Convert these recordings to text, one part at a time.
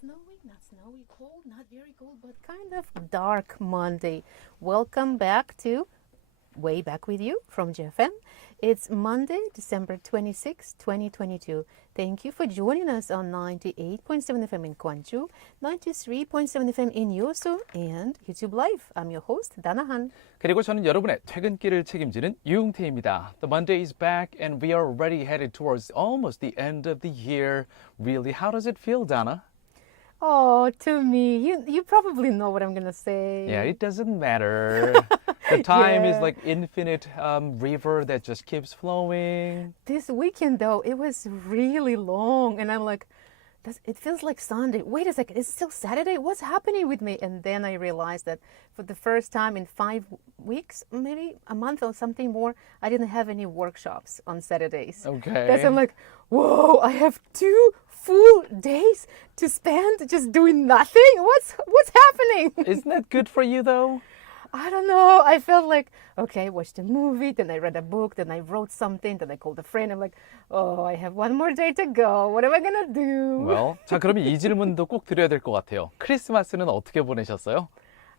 snowy, cold, not very cold, but kind of dark Monday. Welcome back to Way Back With You from GFM. It's Monday, December 26, 2022. Thank you for joining us on 98.7 FM in Gwangju, 93.7 FM in Yosu, and YouTube Live. I'm your host, Danahan. 그리고 저는 여러분의 퇴근길을 책임지는 유웅태입니다. The Monday is back and we are already headed towards almost the end of the year. Really, how does it feel, Dana? Oh, to me, you probably know what I'm going to say. Yeah, it doesn't matter. The time is like infinite river that just keeps flowing. This weekend, though, it was really long. And I'm like, it feels like Sunday. Wait a second, it's still Saturday? What's happening with me? And then I realized that for the first time in 5 weeks, maybe a month or something more, I didn't have any workshops on Saturdays. Okay. That's I'm like, whoa, I have 2 full days to spend just doing nothing? What's happening? Isn't that good for you, though? I don't know. I felt like, okay, I watched a movie, then I read a book, then I wrote something, then I called a friend. I'm like, oh, I have one more day to go. What am I going to do? Well, 자, 그러면 이 질문도 꼭 드려야 될 것 같아요. 크리스마스는 어떻게 보내셨어요?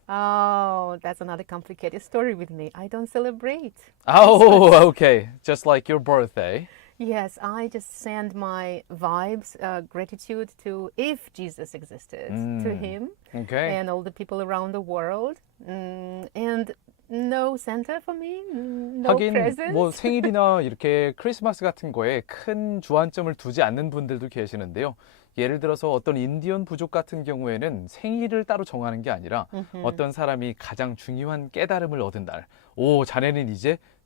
Oh, that's another complicated story with me. I don't celebrate. Oh, okay. Just like your birthday. Yes, I just send my vibes, gratitude to if Jesus existed, to him Okay. and all the people around the world. And no Santa for me, no 하긴 presents. 뭐 생일이나 이렇게 크리스마스 같은 거에 큰 주안점을 두지 않는 분들도 계시는데요. 예를 들어서 어떤 인디언 부족 같은 경우에는 생일을 따로 정하는 게 아니라 어떤 사람이 가장 중요한 깨달음을 얻은 날. 오, 자네는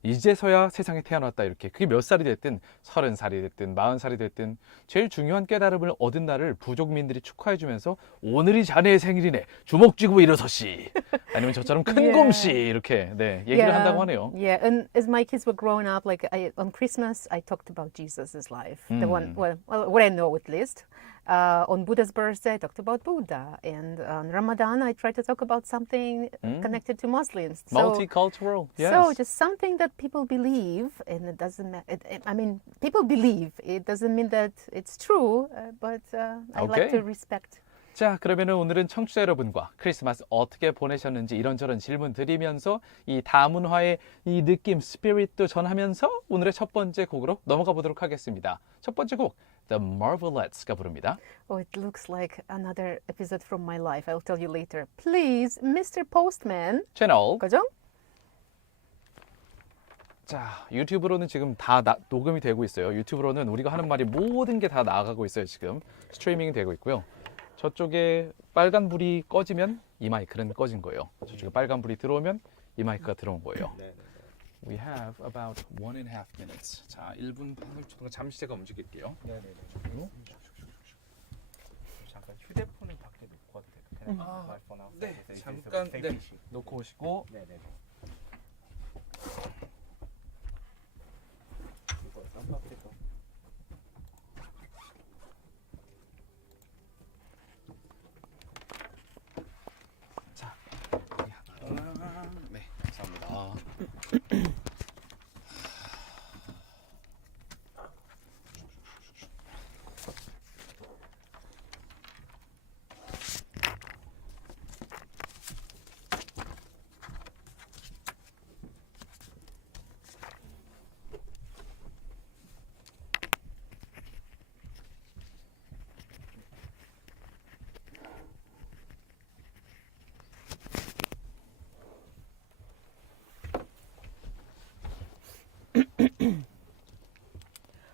이제서야 세상에 태어났다. 이렇게. 그게 몇 살이 됐든 30살이 됐든 40살이 됐든 제일 중요한 깨달음을 얻은 날을 부족민들이 축하해 주면서 오늘이 자네의 생일이네. 주먹 쥐고 일어서시. 아니면 저처럼 큰 곰씨 이렇게 네, 얘기를 한다고 하네요. Yeah, and as my kids were growing up, like on Christmas, I talked about Jesus' life. The one, well, what I know at least. On Buddha's birthday, I talked about Buddha. And on Ramadan, I tried to talk about something connected to Muslims. Multicultural, yes. So just something that people believe, and it doesn't matter. I mean, people believe. It doesn't mean that it's true, but I like to respect. 자, 그러면 오늘은 청취자 여러분과 크리스마스 어떻게 보내셨는지 이런저런 질문 드리면서 이 다문화의 이 느낌, 스피릿도 전하면서 오늘의 첫 번째 곡으로 넘어가 보도록 하겠습니다. 첫 번째 곡, The Marvelettes가 부릅니다. Oh, it looks like another episode from my life. I'll tell you later. Please, Mr. Postman. 채널. 고정. 자, 유튜브로는 지금 다 녹음이 되고 있어요. 유튜브로는 우리가 하는 말이 모든 게 다 나가고 있어요. 지금 스트리밍이 되고 있고요. 저쪽에 빨간 불이 꺼지면 이 마이크는 꺼진 거예요. 저쪽에 빨간 불이 들어오면 이 마이크가 들어온 거예요. We have about 1.5 minutes. 자, 1분 반을 잠시 제가 움직일게요. 잠깐 휴대폰을 밖에 놓고 와도 될까요? 네, 잠깐 네, 놓고 오시고. 네네네. 이거 쌈밥해서. 자, 네, 감사합니다.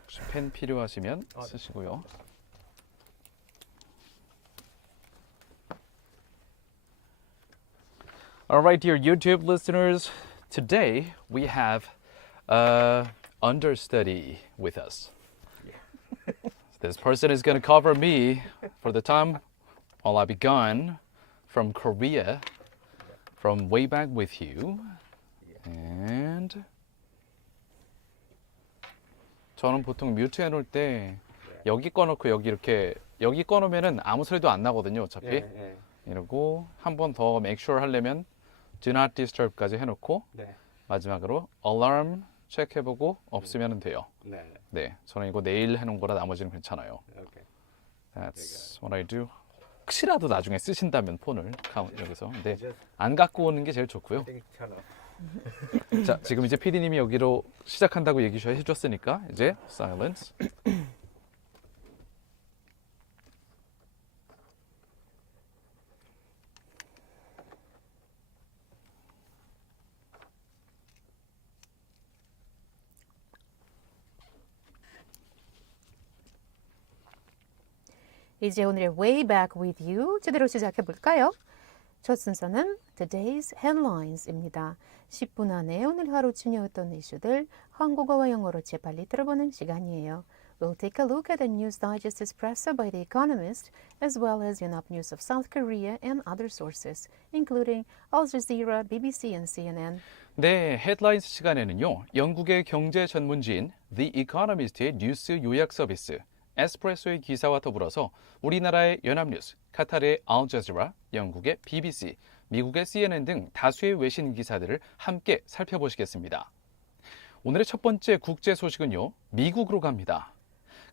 혹시 펜 필요하시면 쓰시고요. All right, dear YouTube listeners, today we have understudy with us. This person is going to cover me for the time while I be gone from Korea, from Way Back With You. And 저는 보통 뮤트 해놓을 때 여기 꺼놓고 여기 이렇게 여기 꺼놓으면은 아무 소리도 안 나거든요. 어차피 이러고 한 번 더 make sure 하려면 do not disturb까지 해놓고 마지막으로 alarm 체크해보고 없으면 돼요. 네, 저는 이거 내일 해놓은 거라 나머지는 괜찮아요. That's what I do. 혹시라도 나중에 쓰신다면 폰을 여기서 네, 이제 안 갖고 오는 게 제일 좋고요. 땡찮아. 자, 지금 이제 PD님이 여기로 시작한다고 얘기 해줬으니까 이제 silence. 이제 오늘의 Way Back with You 제대로 시작해 볼까요? 첫 순서는 Today's Headlines입니다. 10분 안에 오늘 하루 중요했던 이슈들 한국어와 영어로 재빨리 들어보는 시간이에요. We'll take a look at the news digest espresso by The Economist, as well as in-up news of South Korea and other sources, including Al Jazeera, BBC, and CNN. 네, 헤드라인스 시간에는요. 영국의 경제 전문지인 The Economist의 뉴스 요약 서비스 에스프레소의 기사와 더불어서 우리나라의 연합뉴스, 카타르의 알자지라, 영국의 BBC, 미국의 CNN 등 다수의 외신 기사들을 함께 살펴보시겠습니다. 오늘의 첫 번째 국제 소식은요. 미국으로 갑니다.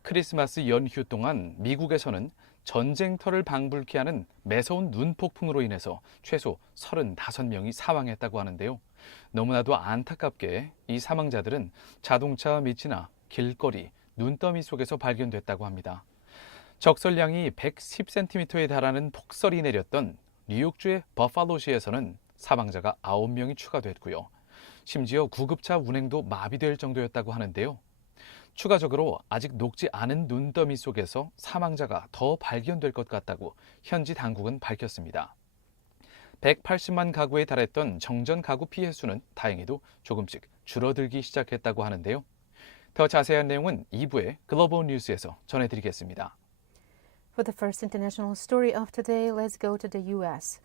크리스마스 연휴 동안 미국에서는 전쟁터를 방불케 하는 매서운 눈폭풍으로 인해서 최소 35명이 사망했다고 하는데요. 너무나도 안타깝게 이 사망자들은 자동차 밑이나 길거리, 눈더미 속에서 발견됐다고 합니다. 적설량이 110cm에 달하는 폭설이 내렸던 뉴욕주의 버팔로시에서는 사망자가 9명이 추가됐고요. 심지어 구급차 운행도 마비될 정도였다고 하는데요. 추가적으로 아직 녹지 않은 눈더미 속에서 사망자가 더 발견될 것 같다고 현지 당국은 밝혔습니다. 180만 가구에 달했던 정전 가구 피해 수는 다행히도 조금씩 줄어들기 시작했다고 하는데요. 더 자세한 내용은 2부의 글로벌 뉴스에서 전해드리겠습니다. For the first international story of today, let's go to the U.S.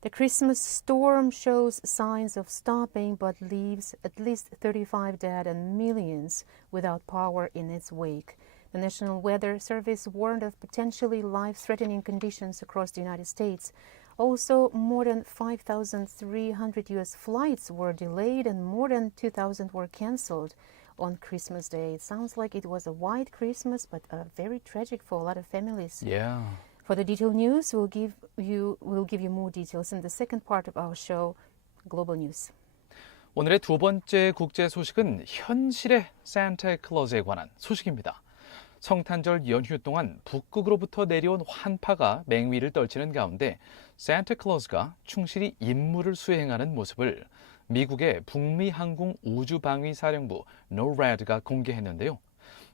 The Christmas storm shows signs of stopping but leaves at least 35 dead and millions without power in its wake. The National Weather Service warned of potentially life-threatening conditions across the United States. Also, more than 5,300 U.S. flights were delayed and more than 2,000 were canceled on Christmas Day. It sounds like it was a white Christmas, but very tragic for a lot of families. Yeah. For the detailed news, we'll give you more details in the second part of our show, Global News. 오늘의 두 번째 국제 소식은 현실의 산타클로즈에 관한 소식입니다. 성탄절 연휴 동안 북극으로부터 내려온 환파가 맹위를 떨치는 가운데 산타클로즈가 충실히 임무를 수행하는 모습을 미국의 북미항공 우주방위사령부 NORAD가 공개했는데요.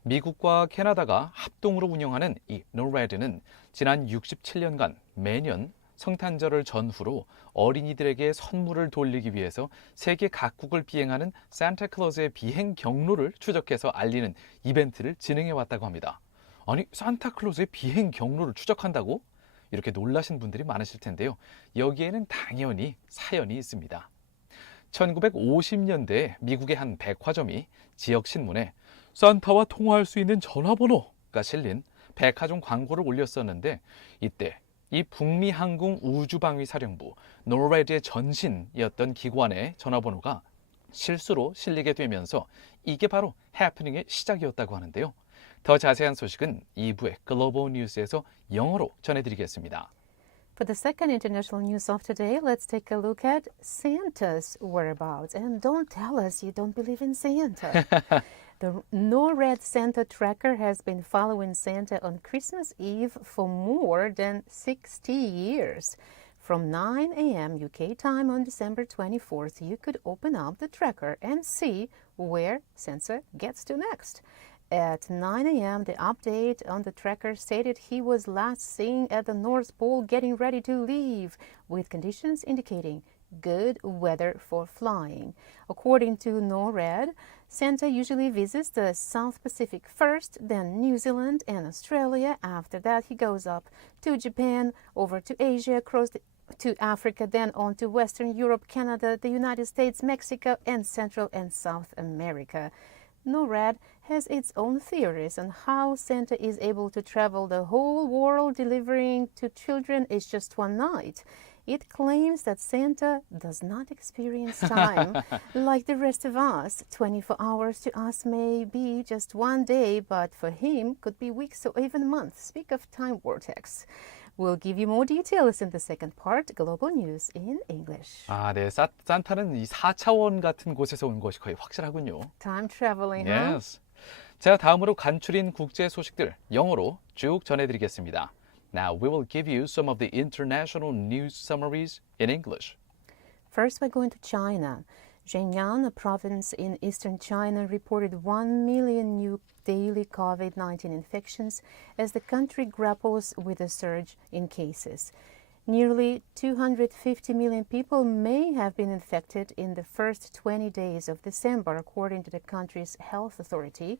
미국과 캐나다가 합동으로 운영하는 이 NORAD는 지난 67년간 매년 성탄절을 전후로 어린이들에게 선물을 돌리기 위해서 세계 각국을 비행하는 산타클로즈의 비행 경로를 추적해서 알리는 이벤트를 진행해왔다고 합니다. 아니, 산타클로즈의 비행 경로를 추적한다고? 이렇게 놀라신 분들이 많으실 텐데요. 여기에는 당연히 사연이 있습니다. 1950년대 미국의 한 백화점이 지역 신문에 산타와 통화할 수 있는 전화번호가 실린 백화점 광고를 올렸었는데 이때 이 북미항공 우주방위사령부 노레드의 전신이었던 기관의 전화번호가 실수로 실리게 되면서 이게 바로 해프닝의 시작이었다고 하는데요. 더 자세한 소식은 2부의 글로벌 뉴스에서 영어로 전해드리겠습니다. For the second international news of today, let's take a look at Santa's whereabouts. And don't tell us you don't believe in Santa. The NORAD Santa tracker has been following Santa on Christmas Eve for more than 60 years. From 9 a.m. UK time on December 24th, you could open up the tracker and see where Santa gets to next. At 9 a.m., the update on the tracker stated he was last seen at the North Pole getting ready to leave, with conditions indicating good weather for flying. According to NORAD, Santa usually visits the South Pacific first, then New Zealand and Australia. After that, he goes up to Japan, over to Asia, to Africa, then on to Western Europe, Canada, the United States, Mexico, and Central and South America. NORAD has its own theories on how Santa is able to travel the whole world delivering to children in just one night. It claims that Santa does not experience time like the rest of us. 24 hours to us may be just one day, but for him could be weeks or even months. Speak of time vortex. We'll give you more details in the second part, Global News in English. 아, 네. 산타는 이 4차원 같은 곳에서 온 것이 거의 확실하군요. Time traveling, Yes. 자, 다음으로 간추린 국제 소식들 영어로 쭉 전해드리겠습니다. Now we will give you some of the international news summaries in English. First, we're going to China. Zhejiang, a province in eastern China, reported 1 million new daily COVID-19 infections as the country grapples with a surge in cases. Nearly 250 million people may have been infected in the first 20 days of December, according to the country's health authority.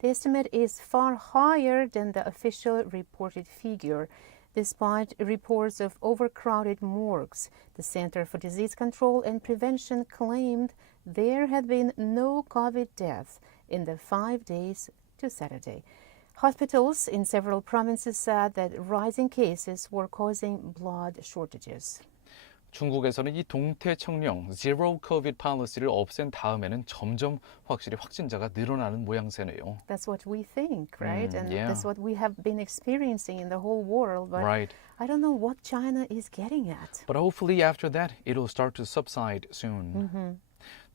The estimate is far higher than the official reported figure. Despite reports of overcrowded morgues, the Center for Disease Control and Prevention claimed there had been no COVID deaths in the 5 days to Saturday. Hospitals in several provinces said that rising cases were causing blood shortages. 중국에서는 이 동태청령 Zero COVID policy를 없앤 다음에는 점점 확실히 확진자가 늘어나는 모양새네요. That's what we think, right? And yeah. that's what we have been experiencing in the whole world. But Right. I don't know what China is getting at. But hopefully after that it'll start to subside soon.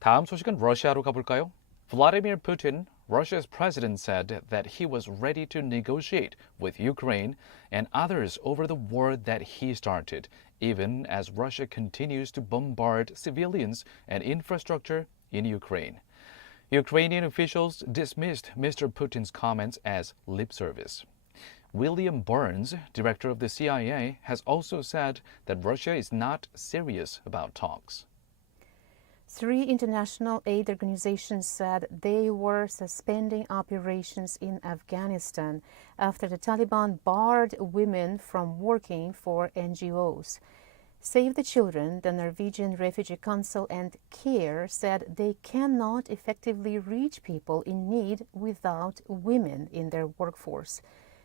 다음 소식은 러시아로 가볼까요? Vladimir Putin, Russia's president, said that he was ready to negotiate with Ukraine and others over the war that he started, even as Russia continues to bombard civilians and infrastructure in Ukraine. Ukrainian officials dismissed Mr. Putin's comments as lip service. William Burns, director of the CIA, has also said that Russia is not serious about talks. 3 international aid organizations said they were suspending operations in Afghanistan after the Taliban barred women from working for NGOs. Save the Children, the Norwegian Refugee Council, and CARE said they cannot effectively reach people in need without women in their workforce.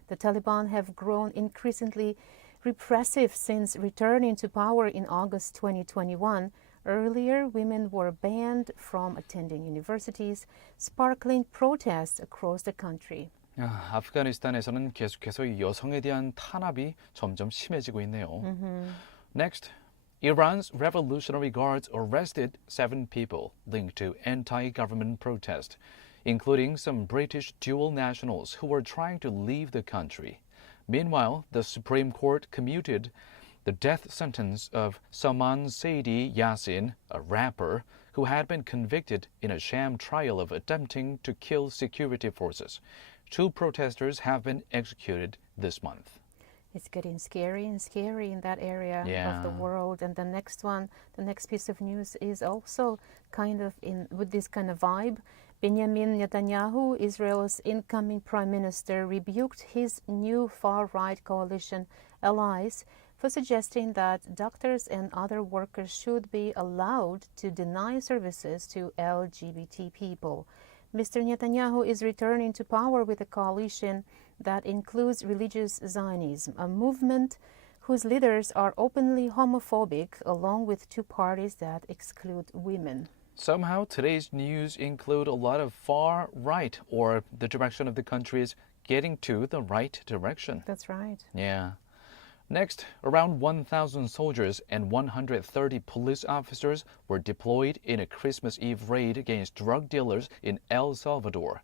The Taliban have grown increasingly repressive since returning to power in August 2021. Earlier, women were banned from attending universities, sparkling protests across the country. 아프가니스탄에서는 계속해서 이 여성에 대한 탄압이 점점 심해지고 있네요. Next, Iran's Revolutionary Guards arrested 7 people linked to anti-government protest, including some British dual nationals who were trying to leave the country. Meanwhile, the Supreme Court commuted the death sentence of Salman Saidi Yassin, a rapper who had been convicted in a sham trial of attempting to kill security forces. 2 protesters have been executed this month. It's getting scary and scary in that area of the world. And the next piece of news is also kind of with this kind of vibe. Benjamin Netanyahu, Israel's incoming prime minister, rebuked his new far-right coalition allies for suggesting that doctors and other workers should be allowed to deny services to LGBT people. Mr. Netanyahu is returning to power with a coalition that includes religious Zionism, a movement whose leaders are openly homophobic, along with 2 parties that exclude women. Somehow, today's news include a lot of far right, or the direction of the country is getting to the right direction. That's right. Yeah. Next, around 1,000 soldiers and 130 police officers were deployed in a Christmas Eve raid against drug dealers in El Salvador.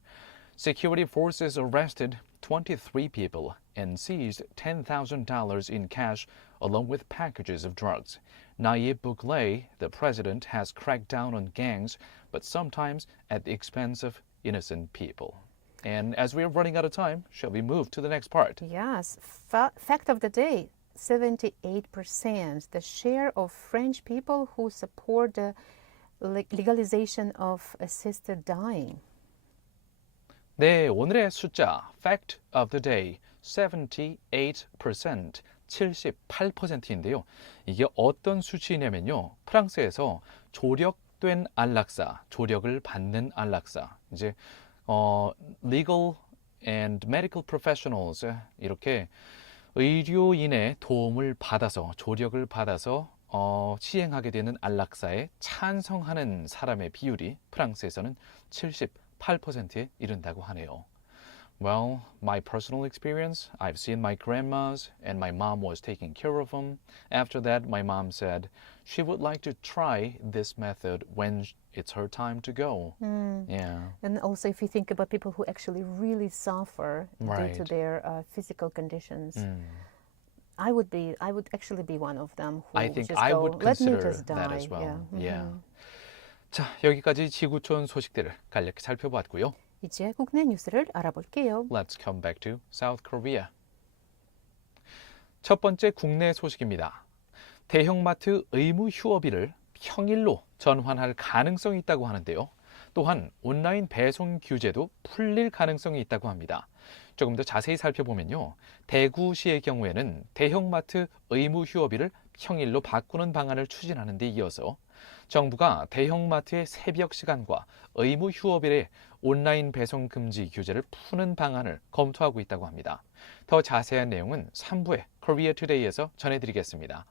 Security forces arrested 23 people and seized $10,000 in cash along with packages of drugs. Nayib Bukele, the president, has cracked down on gangs, but sometimes at the expense of innocent people. And as we are running out of time, shall we move to the next part? Yes. Fact of the day, 78%, the share of French people who support the legalization of assisted dying. 네, 오늘의 숫자, fact of the day, 78%, 78%인데요. 이게 어떤 수치냐면요. 프랑스에서 조력된 안락사, 조력을 받는 안락사, 이제 legal and medical professionals, 이렇게 의료인의 도움을 받아서, 조력을 받아서 시행하게 되는 안락사에 찬성하는 사람의 비율이 프랑스에서는 78%에 이른다고 하네요. Well, my personal experience, I've seen my grandmas and my mom was taking care of them. After that, my mom said she would like to try this method when it's her time to go. Yeah. And also, if you think about people who actually really suffer due to Right. their physical conditions, I would actually be one of them who I think just I go, would let me consider just die. that as well. Yeah. Yeah. 자, 여기까지 지구촌 소식들을 간략히 살펴봤고요. 이제 국내 뉴스를 알아볼게요. Let's come back to South Korea. 첫 번째 국내 소식입니다. 대형마트 의무 휴업일을 평일로 전환할 가능성이 있다고 하는데요. 또한 온라인 배송 규제도 풀릴 가능성이 있다고 합니다. 조금 더 자세히 살펴보면요. 대구시의 경우에는 대형마트 의무 휴업일을 평일로 바꾸는 방안을 추진하는 데 이어서 정부가 대형마트의 새벽 시간과 의무 휴업일의 온라인 배송 금지 규제를 푸는 방안을 검토하고 있다고 합니다. 더 자세한 내용은 3부의 Korea Today에서 전해드리겠습니다.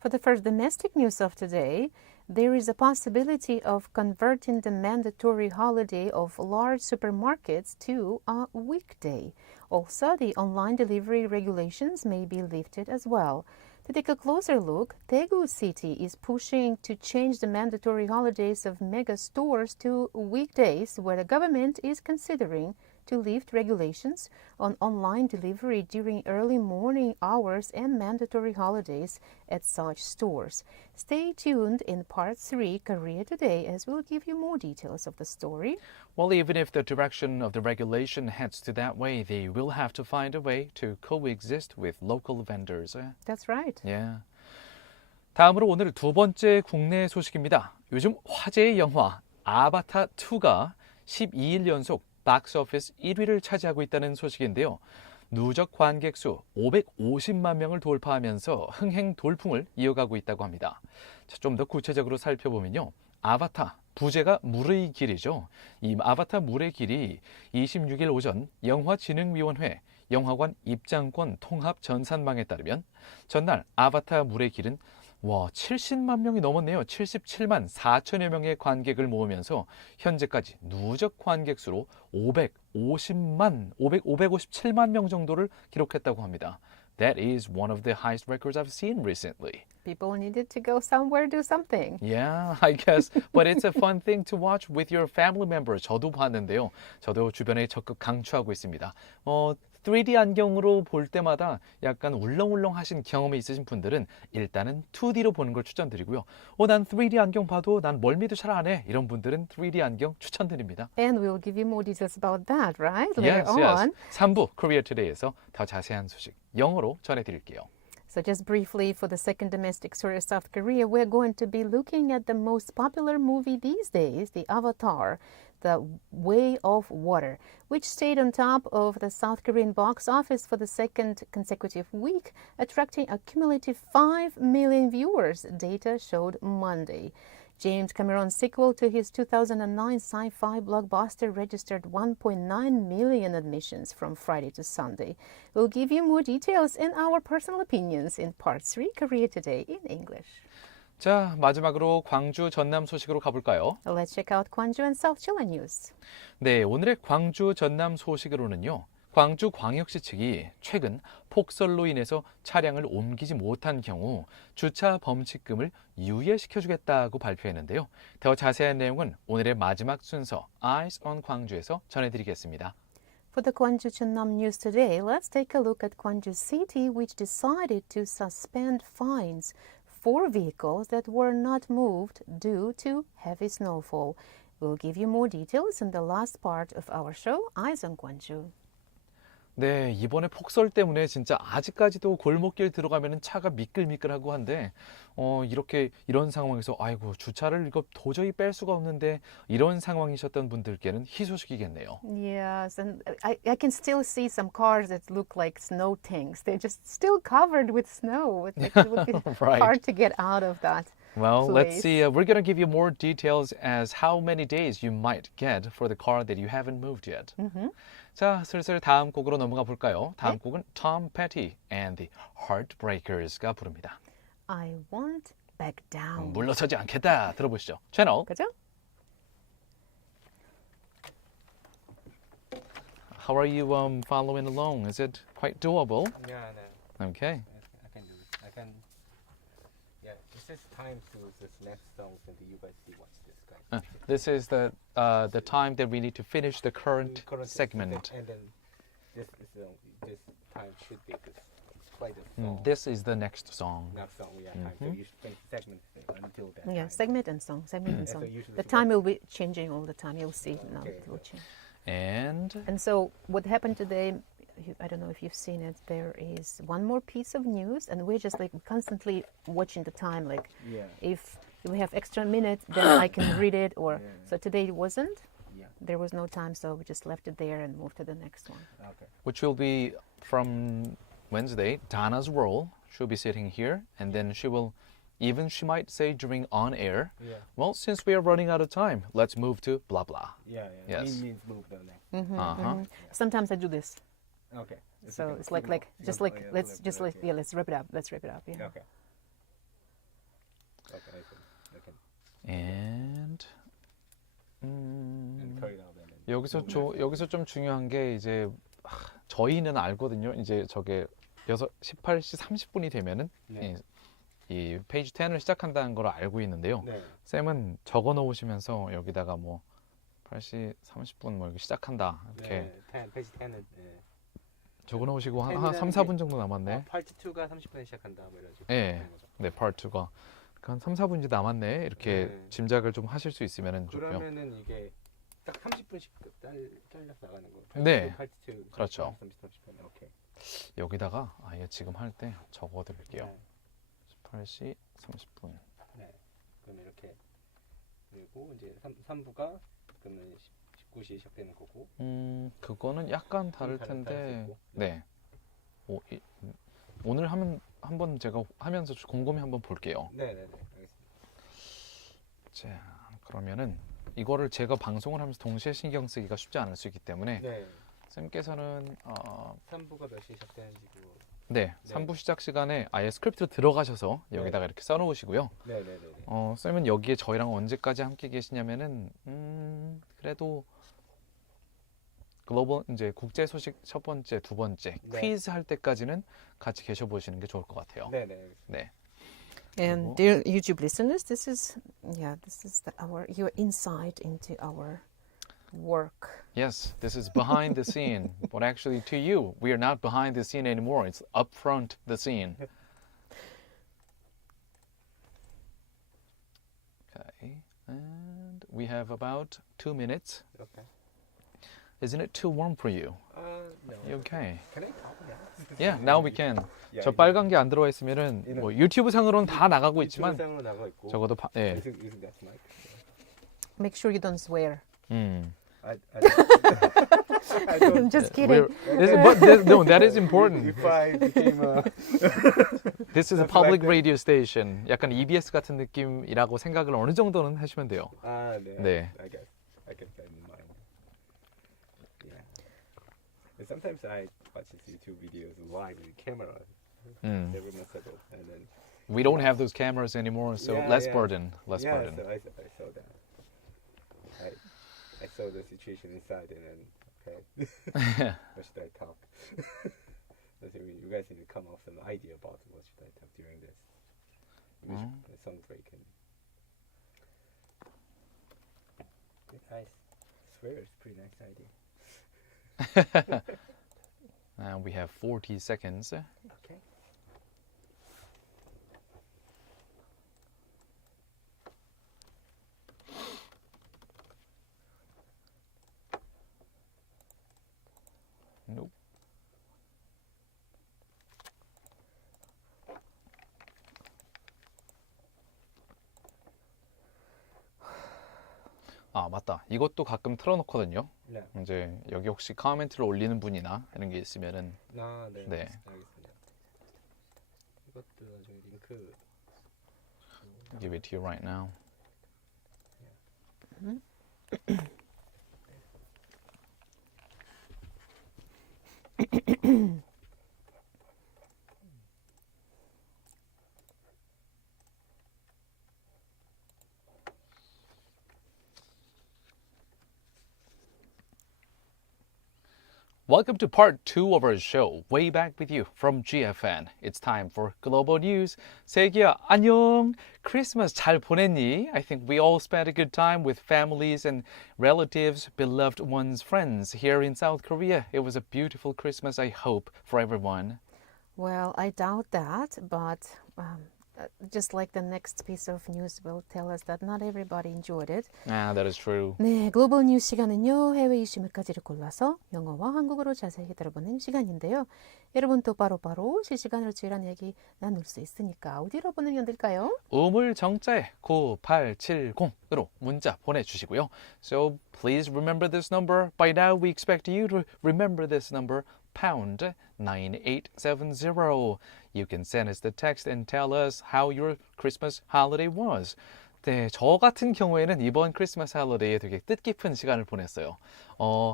For the first domestic news of today, there is a possibility of converting the mandatory holiday of large supermarkets to a weekday. Also, the online delivery regulations may be lifted as well. To take a closer look, Daegu City is pushing to change the mandatory holidays of mega stores to weekdays, where the government is considering to lift regulations on online delivery during early morning hours and mandatory holidays at such stores. Stay tuned in Part 3, Korea Today, as we'll give you more details of the story. Well, even if the direction of the regulation heads to that way, they will have to find a way to coexist with local vendors. That's right. Yeah. 다음으로 오늘 두 번째 국내 소식입니다. 요즘 화제의 영화 아바타 2가 12일 연속 박스오피스 1위를 차지하고 있다는 소식인데요. 누적 관객 수 550만 명을 돌파하면서 흥행 돌풍을 이어가고 있다고 합니다. 좀 더 구체적으로 살펴보면요. 아바타, 부제가 물의 길이죠. 이 아바타 물의 길이 26일 오전 영화진흥위원회 영화관 입장권 통합 전산망에 따르면 전날 아바타 물의 길은 70만 명이 넘었네요. 77만 4천여 명의 관객을 모으면서 현재까지 누적 관객 수로 557만 명 정도를 기록했다고 합니다. That is one of the highest records I've seen recently. People needed to go somewhere, do something. Yeah, I guess. But it's a fun thing to watch with your family members. 저도 봤는데요. 저도 주변에 적극 강추하고 있습니다. 3D 안경으로 볼 때마다 약간 울렁울렁하신 경험이 있으신 분들은 일단은 2D로 보는 걸 추천드리고요. 난 3D 안경 봐도 난 멀미도 잘 안 해. 이런 분들은 3D 안경 추천드립니다. And we'll give you more details about that, right? Yes, Later on. 3부 Korea Today에서 더 자세한 소식 영어로 전해드릴게요. So just briefly, for the second domestic story of South Korea, we're going to be looking at the most popular movie these days, the Avatar, The Way of Water, which stayed on top of the South Korean box office for the second consecutive week, attracting a cumulative 5 million viewers, data showed Monday. James Cameron's sequel to his 2009 sci-fi blockbuster registered 1.9 million admissions from Friday to Sunday. We'll give you more details and our personal opinions in Part 3, Korea Today in English. 자, 마지막으로 광주 전남 소식으로 가볼까요? Let's check out Gwangju and South Chilla news. 네, 오늘의 광주 전남 소식으로는요. 광주광역시 측이 최근 폭설로 인해서 차량을 옮기지 못한 경우 주차 범칙금을 유예시켜주겠다고 발표했는데요. 더 자세한 내용은 오늘의 마지막 순서 Eyes on 광주에서 전해드리겠습니다. For the Gwangju-Cheonnam news today, let's take a look at Gwangju City, which decided to suspend fines for vehicles that were not moved due to heavy snowfall. We'll give you more details in the last part of our show, Eyes on Gwangju. 네, 이번에 폭설 때문에 진짜 아직까지도 골목길 들어가면 차가 미끌미끌하고 한데 이런 상황에서 아이고 주차를 이거 도저히 뺄 수가 없는데 이런 상황이셨던 분들께는 희소식이겠네요. Yes, and I can still see some cars that look like snow tanks. They're just still covered with snow. It would be Right. hard to get out of that. Well, let's place. see. We're going to give you more details as how many days you might get for the car that you haven't moved yet. 자, 슬슬 다음 곡으로 넘어가 볼까요? 다음 곡은 Tom Petty and the Heartbreakers가 부릅니다. I won't back down. 물러서지 않겠다. 들어보시죠. 채널 그죠? how are you following along? Is it quite doable? Yeah, no. Okay. I can do it. I can. Yeah, this is time to this next songs and you guys see what's this guy. This is the time that we need to finish the current segment. And then this time should be this quite a song. This is the next song. Next song, yeah. Time. So you should finish segment until that. Yeah, time. segment and song, segment and So song. usually The it's time will be changing all the time. You'll see now. Okay, It will change. And So what happened today? I don't know if you've seen it. There is one more piece of news, and we're just like constantly watching the time. Like, Yeah. if we have extra minute, then I can read it. Or Yeah. so today it wasn't. Yeah. There was no time, so we just left it there and moved to the next one. Okay. which will be from Wednesday. Dana's role. She'll be sitting here, and then she might say during on air, Yeah. well, since we are running out of time, let's move to blah blah. Yeah. Yes. Means move the next. Uh-huh. Sometimes I do this. Okay. So it's like just like let's wrap it up. Let's wrap it up. Yeah. Okay. Okay. Okay. And And carry it out then. 여기서 좀 중요한 게 이제 저희는 알거든요. 이제 저게 18시 30분이 되면은 네. 이 페이지 10을 시작한다는 걸 알고 있는데요. 네. 쌤은 적어 놓으시면서 여기다가 뭐 8시 30분 뭐 이렇게 시작한다 이렇게 페이지 10은 네. 적어 놓으시고 한 10은 3, 4분 정도 남았네. 파트 2가 30분에 시작한다 뭐 이런 식으로. 네. 하는 거죠. 네, 파트 2가 한 3, 4분 이제 남았네. 이렇게 네. 짐작을 좀 하실 수 있으면은 좋고요. 그러면은 이게 딱 30분씩 잘려서 나가는 거. 네. 파트 2. 그렇죠. 30분. 오케이. 여기다가 아예 지금 할 때 적어 드릴게요. 네. 18시 30분. 네. 그러면 이렇게 그리고 이제 3부가 그러면 19시에 시작되는 거고. 그거는 약간 다를 다를 수 텐데. 있고. 네. 오늘 한번 제가 하면서 곰곰이 한번 볼게요. 네, 네, 네. 알겠습니다. 자, 그러면은 이거를 제가 방송을 하면서 동시에 신경 쓰기가 쉽지 않을 수 있기 때문에 네. 쌤께서는 3부가 몇 시에 시작되는지 그거. 네, 네. 3부 시작 시간에 아예 스크립트로 들어가셔서 여기다가 이렇게 써놓으시고요. 네, 네, 네. 네. 쌤은 여기에 저희랑 언제까지 함께 계시냐면은 그래도 글로벌 이제 국제 소식 첫 번째, 두 번째 네. 퀴즈 할 때까지는 같이 계셔 보시는 게 좋을 것 같아요. 네, 네. 알겠습니다. 네. And dear YouTube listeners, this is your insight into our work. Yes, this is behind the scene. But actually, to you, we are not behind the scene anymore. It's up front the scene. Okay, and we have about 2 minutes. Okay. Isn't it too warm for you? No. You okay? Can I talk now? Yeah, now we can. Yeah, 저 빨간 게 안 들어와 있으면은 뭐 유튜브 상으로는 다 나가고 있지만 유튜브상으로 나가 있고. 적어도 예. Using that mic. Make sure you don't swear. I I'm don't. just kidding. No, that is important. If I became a This is a Something public like that. radio station. 약간 EBS 같은 느낌이라고 생각을 어느 정도는 하시면 돼요. 네. 네. I guess I can keep in mind. Yeah. And sometimes I watch these YouTube videos live with camera. Several months ago, and then We don't have those cameras anymore, so Yeah, less yeah. burden, less yeah, burden. so I saw that. I saw the situation inside, and then okay, what should I talk? I think you guys need to come up with some idea about what should I talk during this song break. And I swear it's a pretty nice idea. And we have 40 seconds. Okay. Nope. 아, 맞다. 이것도 가끔 틀어놓거든요. 네. 이제 여기 혹시 코멘트를 올리는 분이나 이런 게 있으면은 아, 네. 네. 알겠습니다. 이것도 나중에 링크. give it to you right now. Welcome to part 2 of our show, Way Back with You from GFN. It's time for Global News. 세기야, 안녕. Christmas 잘 보냈니? I think we all spent a good time with families and relatives, beloved ones, friends here in South Korea. It was a beautiful Christmas, I hope, for everyone. Well, I doubt that, but just like the next piece of news will tell us that not everybody enjoyed it. Ah, that is true. 네, 글로벌 뉴스 시간은요, 해외 이슈 몇 가지를 골라서 영어와 한국어로 자세히 들어보는 시간인데요. 여러분 또 바로바로 실시간으로 저희랑 얘기 나눌 수 있으니까 어디로 보내면 될까요? 우물 정자에 9870으로 문자 보내주시고요. So please remember this number. By now we expect you to remember this number. pound 9870. You can send us the text and tell us how your Christmas holiday was. 네, 저 같은 경우에는 이번 크리스마스 할리데이에 되게 뜻깊은 시간을 보냈어요.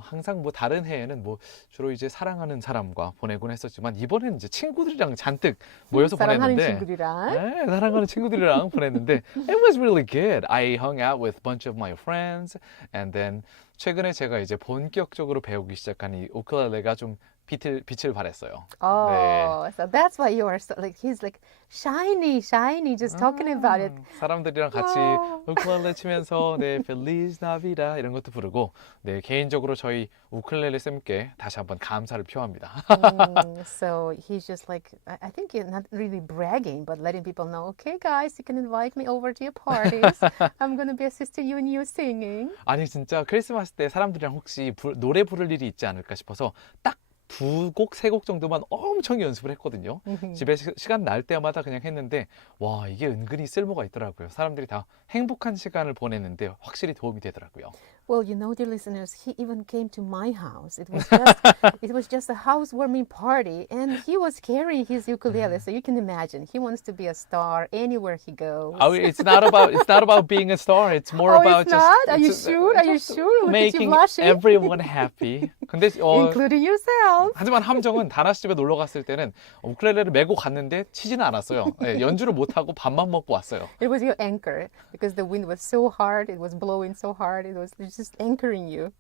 항상 뭐 다른 해에는 뭐 주로 이제 사랑하는 사람과 보내곤 했었지만 이번에는 이제 친구들이랑 잔뜩 모여서 사랑하는 보냈는데 친구들이랑 네, 사랑하는 친구들이랑 보냈는데 it was really good. I hung out with a bunch of my friends and then 최근에 제가 이제 본격적으로 배우기 시작한 이 우쿨렐레가 좀 빛을 발했어요. Oh, 네. so that's why you are so, like he's like shiny, just talking about it. 사람들이랑 같이 우쿨렐레 치면서 네, Feliz Navidad 이런 것도 부르고 네, 개인적으로 저희 우쿨렐레 쌤께 다시 한번 감사를 표합니다. So he's just like, I think he's not really bragging, but letting people know, okay, guys, you can invite me over to your parties. I'm going to be assisting you in your singing. 아니 진짜 크리스마스 때 사람들이랑 혹시 노래 부를 일이 있지 않을까 싶어서 딱 2곡, 3곡 정도만 엄청 연습을 했거든요. 집에 시간 날 때마다 그냥 했는데 와 이게 은근히 쓸모가 있더라고요. 사람들이 다 행복한 시간을 보냈는데 확실히 도움이 되더라고요. Well, you know, dear listeners, he even came to my house. It was just a housewarming party, and he was carrying his ukulele. So you can imagine, he wants to be a star anywhere he goes. Oh, it's not about being a star. It's more about it's just not? Are you sure? Are you sure? Look at you making blushing. everyone happy. 근데 Including yourself. 하지만 함정은 다나 씨 집에 놀러 갔을 때는 우쿨렐레를 메고 갔는데 치지는 않았어요. 네, 연주를 못 하고 밥만 먹고 왔어요. It was your anchor because the wind was so hard. It was blowing so hard. It was just anchoring you.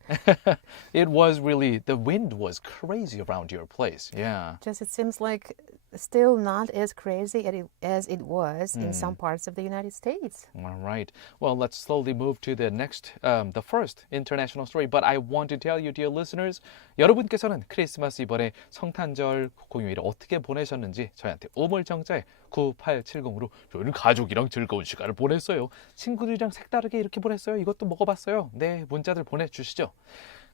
It was really, the wind was crazy around your place. Yeah. Just it seems like still not as crazy as it was in some parts of the United States. All right. Well, let's slowly move to the the first international story. But I want to tell you, dear listeners, 여러분께서는 크리스마스 이번에 성탄절 공휴일 어떻게 보내셨는지 저희한테 우물정자에 9870으로 저희는 가족이랑 즐거운 시간을 보냈어요. 친구들이랑 색다르게 이렇게 보냈어요. 이것도 먹어봤어요. 네, 문자들 보내주시죠.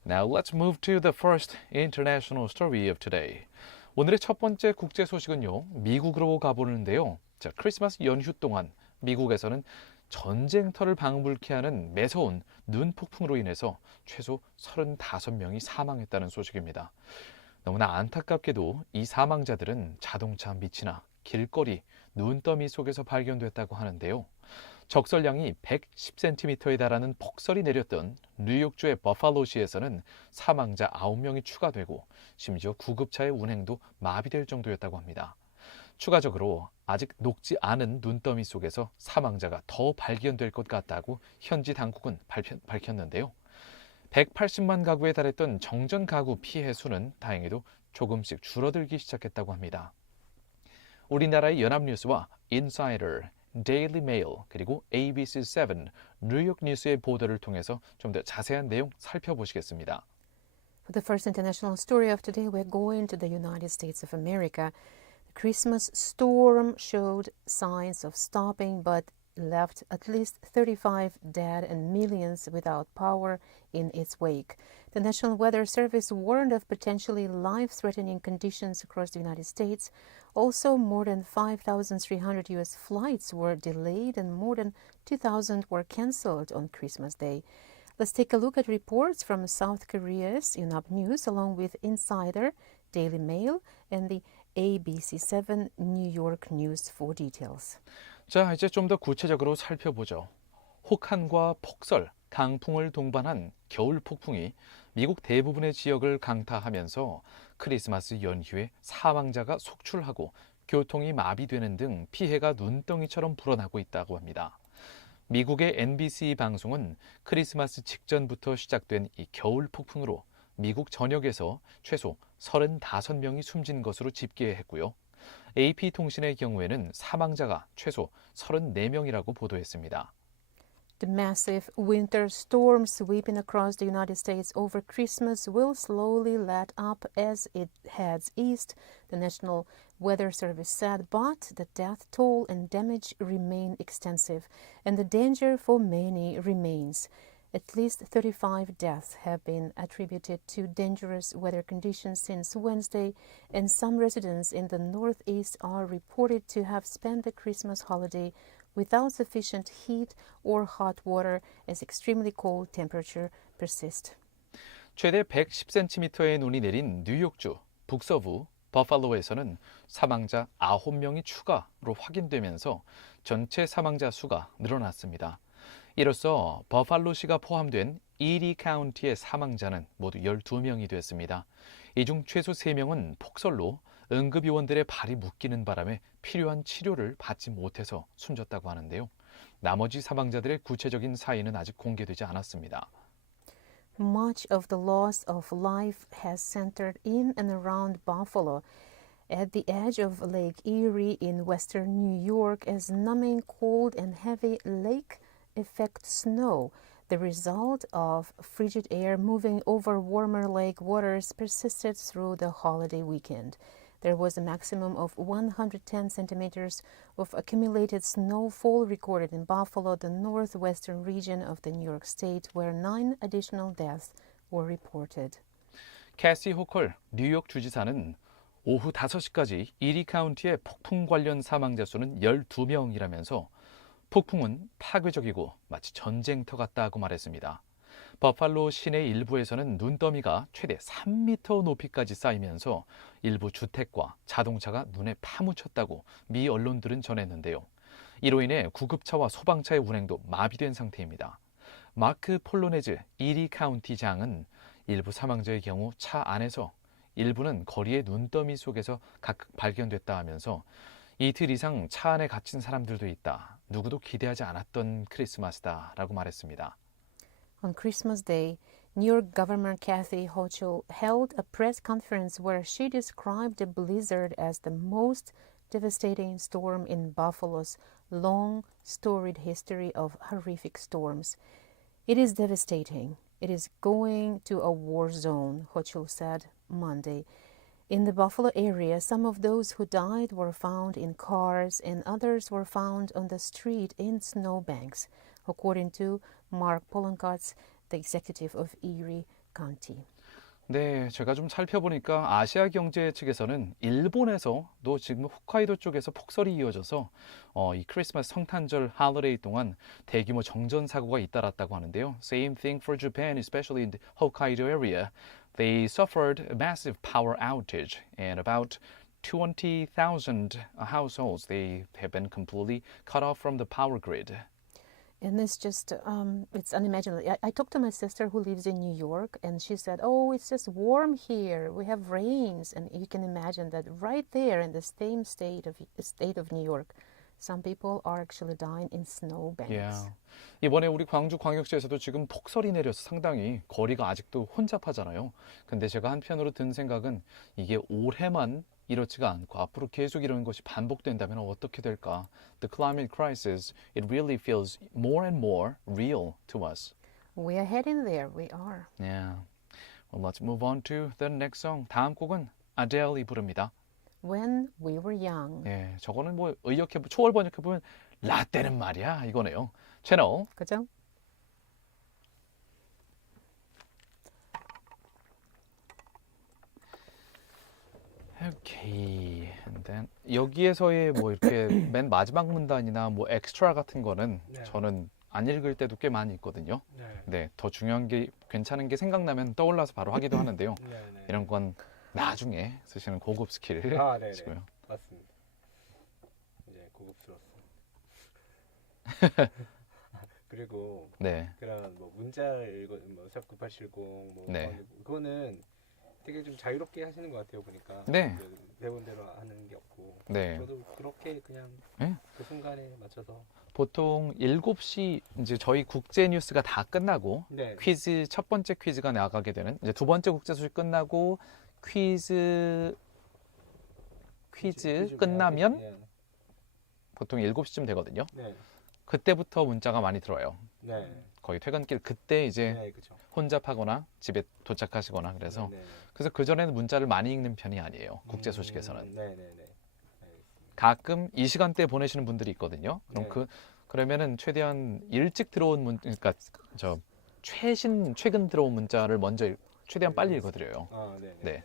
Now let's move to the first international story of today. 오늘의 첫 번째 국제 소식은요. 미국으로 가보는데요. 자, 크리스마스 연휴 동안 미국에서는 전쟁터를 방불케 하는 매서운 눈 폭풍으로 인해서 최소 35명이 사망했다는 소식입니다. 너무나 안타깝게도 이 사망자들은 자동차 밑이나 길거리, 눈더미 속에서 발견됐다고 하는데요. 적설량이 110cm에 달하는 폭설이 내렸던 뉴욕주의 버팔로시에서는 사망자 9명이 추가되고 심지어 구급차의 운행도 마비될 정도였다고 합니다. 추가적으로 아직 녹지 않은 눈더미 속에서 사망자가 더 발견될 것 같다고 현지 당국은 밝혔는데요. 180만 가구에 달했던 정전 가구 피해 수는 다행히도 조금씩 줄어들기 시작했다고 합니다. 우리나라의 연합뉴스와 인사이더, 데일리 메일, 그리고 ABC7, 뉴욕 뉴스의 보도를 통해서 좀 더 자세한 내용 살펴보시겠습니다. For the first international story of today, we're going to the United States of America. The Christmas storm showed signs of stopping, but left at least 35 dead and millions without power in its wake. The National Weather Service warned of potentially life-threatening conditions across the United States. Also, more than 5,300 U.S. flights were delayed and more than 2,000 were cancelled on Christmas Day. Let's take a look at reports from South Korea's Yonhap News along with Insider, Daily Mail, and the ABC7 New York News for details. 자, 이제 좀 더 구체적으로 살펴보죠. 혹한과 폭설, 강풍을 동반한 겨울 폭풍이 미국 대부분의 지역을 강타하면서 크리스마스 연휴에 사망자가 속출하고 교통이 마비되는 등 피해가 눈덩이처럼 불어나고 있다고 합니다. 미국의 NBC 방송은 크리스마스 직전부터 시작된 이 겨울 폭풍으로 미국 전역에서 최소 35명이 숨진 것으로 집계했고요. AP통신의 경우에는 사망자가 최소 34명이라고 보도했습니다. The massive winter storm sweeping across the United States over Christmas will slowly let up as it heads east, the National Weather Service said, but the death toll and damage remain extensive, and the danger for many remains. At least 35 deaths have been attributed to dangerous weather conditions since Wednesday, and some residents in the Northeast are reported to have spent the Christmas holiday without sufficient heat or hot water as extremely cold temperature persist. 최대 110cm의 눈이 내린 뉴욕주 북서부 버팔로에서는 사망자 9명이 추가로 확인되면서 전체 사망자 수가 늘어났습니다. 이로써 버팔로시가 포함된 이리 카운티의 사망자는 모두 12명이 됐습니다. 이 중 최소 3명은 폭설로 응급요원들의 발이 묶이는 바람에 필요한 치료를 받지 못해서 숨졌다고 하는데요. 나머지 사망자들의 구체적인 사인은 아직 공개되지 않았습니다. Much of the loss of life has centered in and around Buffalo, at the edge of Lake Erie in western New York, as numbing cold and heavy lake effect snow, the result of frigid air moving over warmer lake waters, persisted through the holiday weekend. There was a maximum of 110 centimeters of accumulated snowfall recorded in Buffalo, the northwestern region of the New York State, where 9 additional deaths were reported. 캐시 호컬 뉴욕 주지사는 오후 5시까지 이리 카운티의 폭풍 관련 사망자 수는 12명이라면서 폭풍은 파괴적이고 마치 전쟁터 같다고 말했습니다. 버팔로 시내 일부에서는 눈더미가 최대 3m 높이까지 쌓이면서 일부 주택과 자동차가 눈에 파묻혔다고 미 언론들은 전했는데요. 이로 인해 구급차와 소방차의 운행도 마비된 상태입니다. 마크 폴로네즈 이리 카운티장은 일부 사망자의 경우 차 안에서 일부는 거리의 눈더미 속에서 각각 발견됐다 하면서 이틀 이상 차 안에 갇힌 사람들도 있다. 누구도 기대하지 않았던 크리스마스다라고 말했습니다. On Christmas Day, New York Governor Kathy Hochul held a press conference where she described the blizzard as the most devastating storm in Buffalo's long, storied history of horrific storms. It is devastating. It is going to a war zone, Hochul said Monday. In the Buffalo area, some of those who died were found in cars and others were found on the street in snowbanks, according to Mark Poloncarz, the executive of Erie County. 네, 제가 좀 살펴보니까 아시아 경제 측에서는 일본에서도 지금 홋카이도 쪽에서 폭설이 이어져서 이 크리스마스 성탄절 할리데이 동안 대규모 정전 사고가 잇따랐다고 하는데요. Same thing for Japan, especially in the Hokkaido area. They suffered a massive power outage and about 20,000 households they have been completely cut off from the power grid. And it's just, it's unimaginable. I talked to my sister who lives in New York, and she said, oh, it's just warm here. We have rains. And you can imagine that right there in the same state of New York, some people are actually dying in snowbanks. Yeah. 이번에 우리 광주 광역시에서도 지금 폭설이 내려서 상당히 거리가 아직도 혼잡하잖아요. 근데 제가 한편으로 든 생각은 이게 올해만 이렇지가 않고 앞으로 계속 이런 것이 반복된다면 어떻게 될까? The climate crisis, it really feels more and more real to us. We are heading there. We are. Yeah. Well, let's move on to the next song. 다음 곡은 아델이 부릅니다. When we were young. 예, 저거는 뭐 초월 번역해 보면 라떼는 말이야 이거네요. 채널. 그죠? 오케이. And then 여기에서의 뭐 이렇게 맨 마지막 문단이나 뭐 엑스트라 같은 거는 네. 저는 안 읽을 때도 꽤 많이 있거든요. 네. 네, 더 중요한 게 괜찮은 게 생각나면 떠올라서 바로 하기도 하는데요. 네. 이런 건 나중에 쓰시는 고급 스킬을 네. 하시고요. 맞습니다. 이제 고급스러웠어. 그리고 네, 그런 뭐 문자를 읽어 뭐 샵9870 뭐 네. 그거는 되게 좀 자유롭게 하시는 것 같아요 보니까. 네. 그 대본대로 하는 게 없고. 네. 저도 그렇게 그냥 네? 그 순간에 맞춰서. 보통 7시 이제 저희 국제 뉴스가 다 끝나고 네. 퀴즈 첫 번째 퀴즈가 나가게 되는 이제 두 번째 국제 소식 끝나고 퀴즈 끝나면 네. 보통 7시쯤 되거든요. 네. 그때부터 문자가 많이 들어와요. 네. 거의 퇴근길 그때 이제 네, 그렇죠. 혼잡하거나 집에 도착하시거나 그래서 네, 네, 네. 그래서 그전에는 문자를 많이 읽는 편이 아니에요. 국제 소식에서는. 네, 네, 네. 알겠습니다. 가끔 이 시간대에 보내시는 분들이 있거든요. 그럼 네. 그러면은 최대한 일찍 들어온 그러니까 저 최근 들어온 문자를 먼저 최대한 빨리 읽어드려요. 아, 네. 네.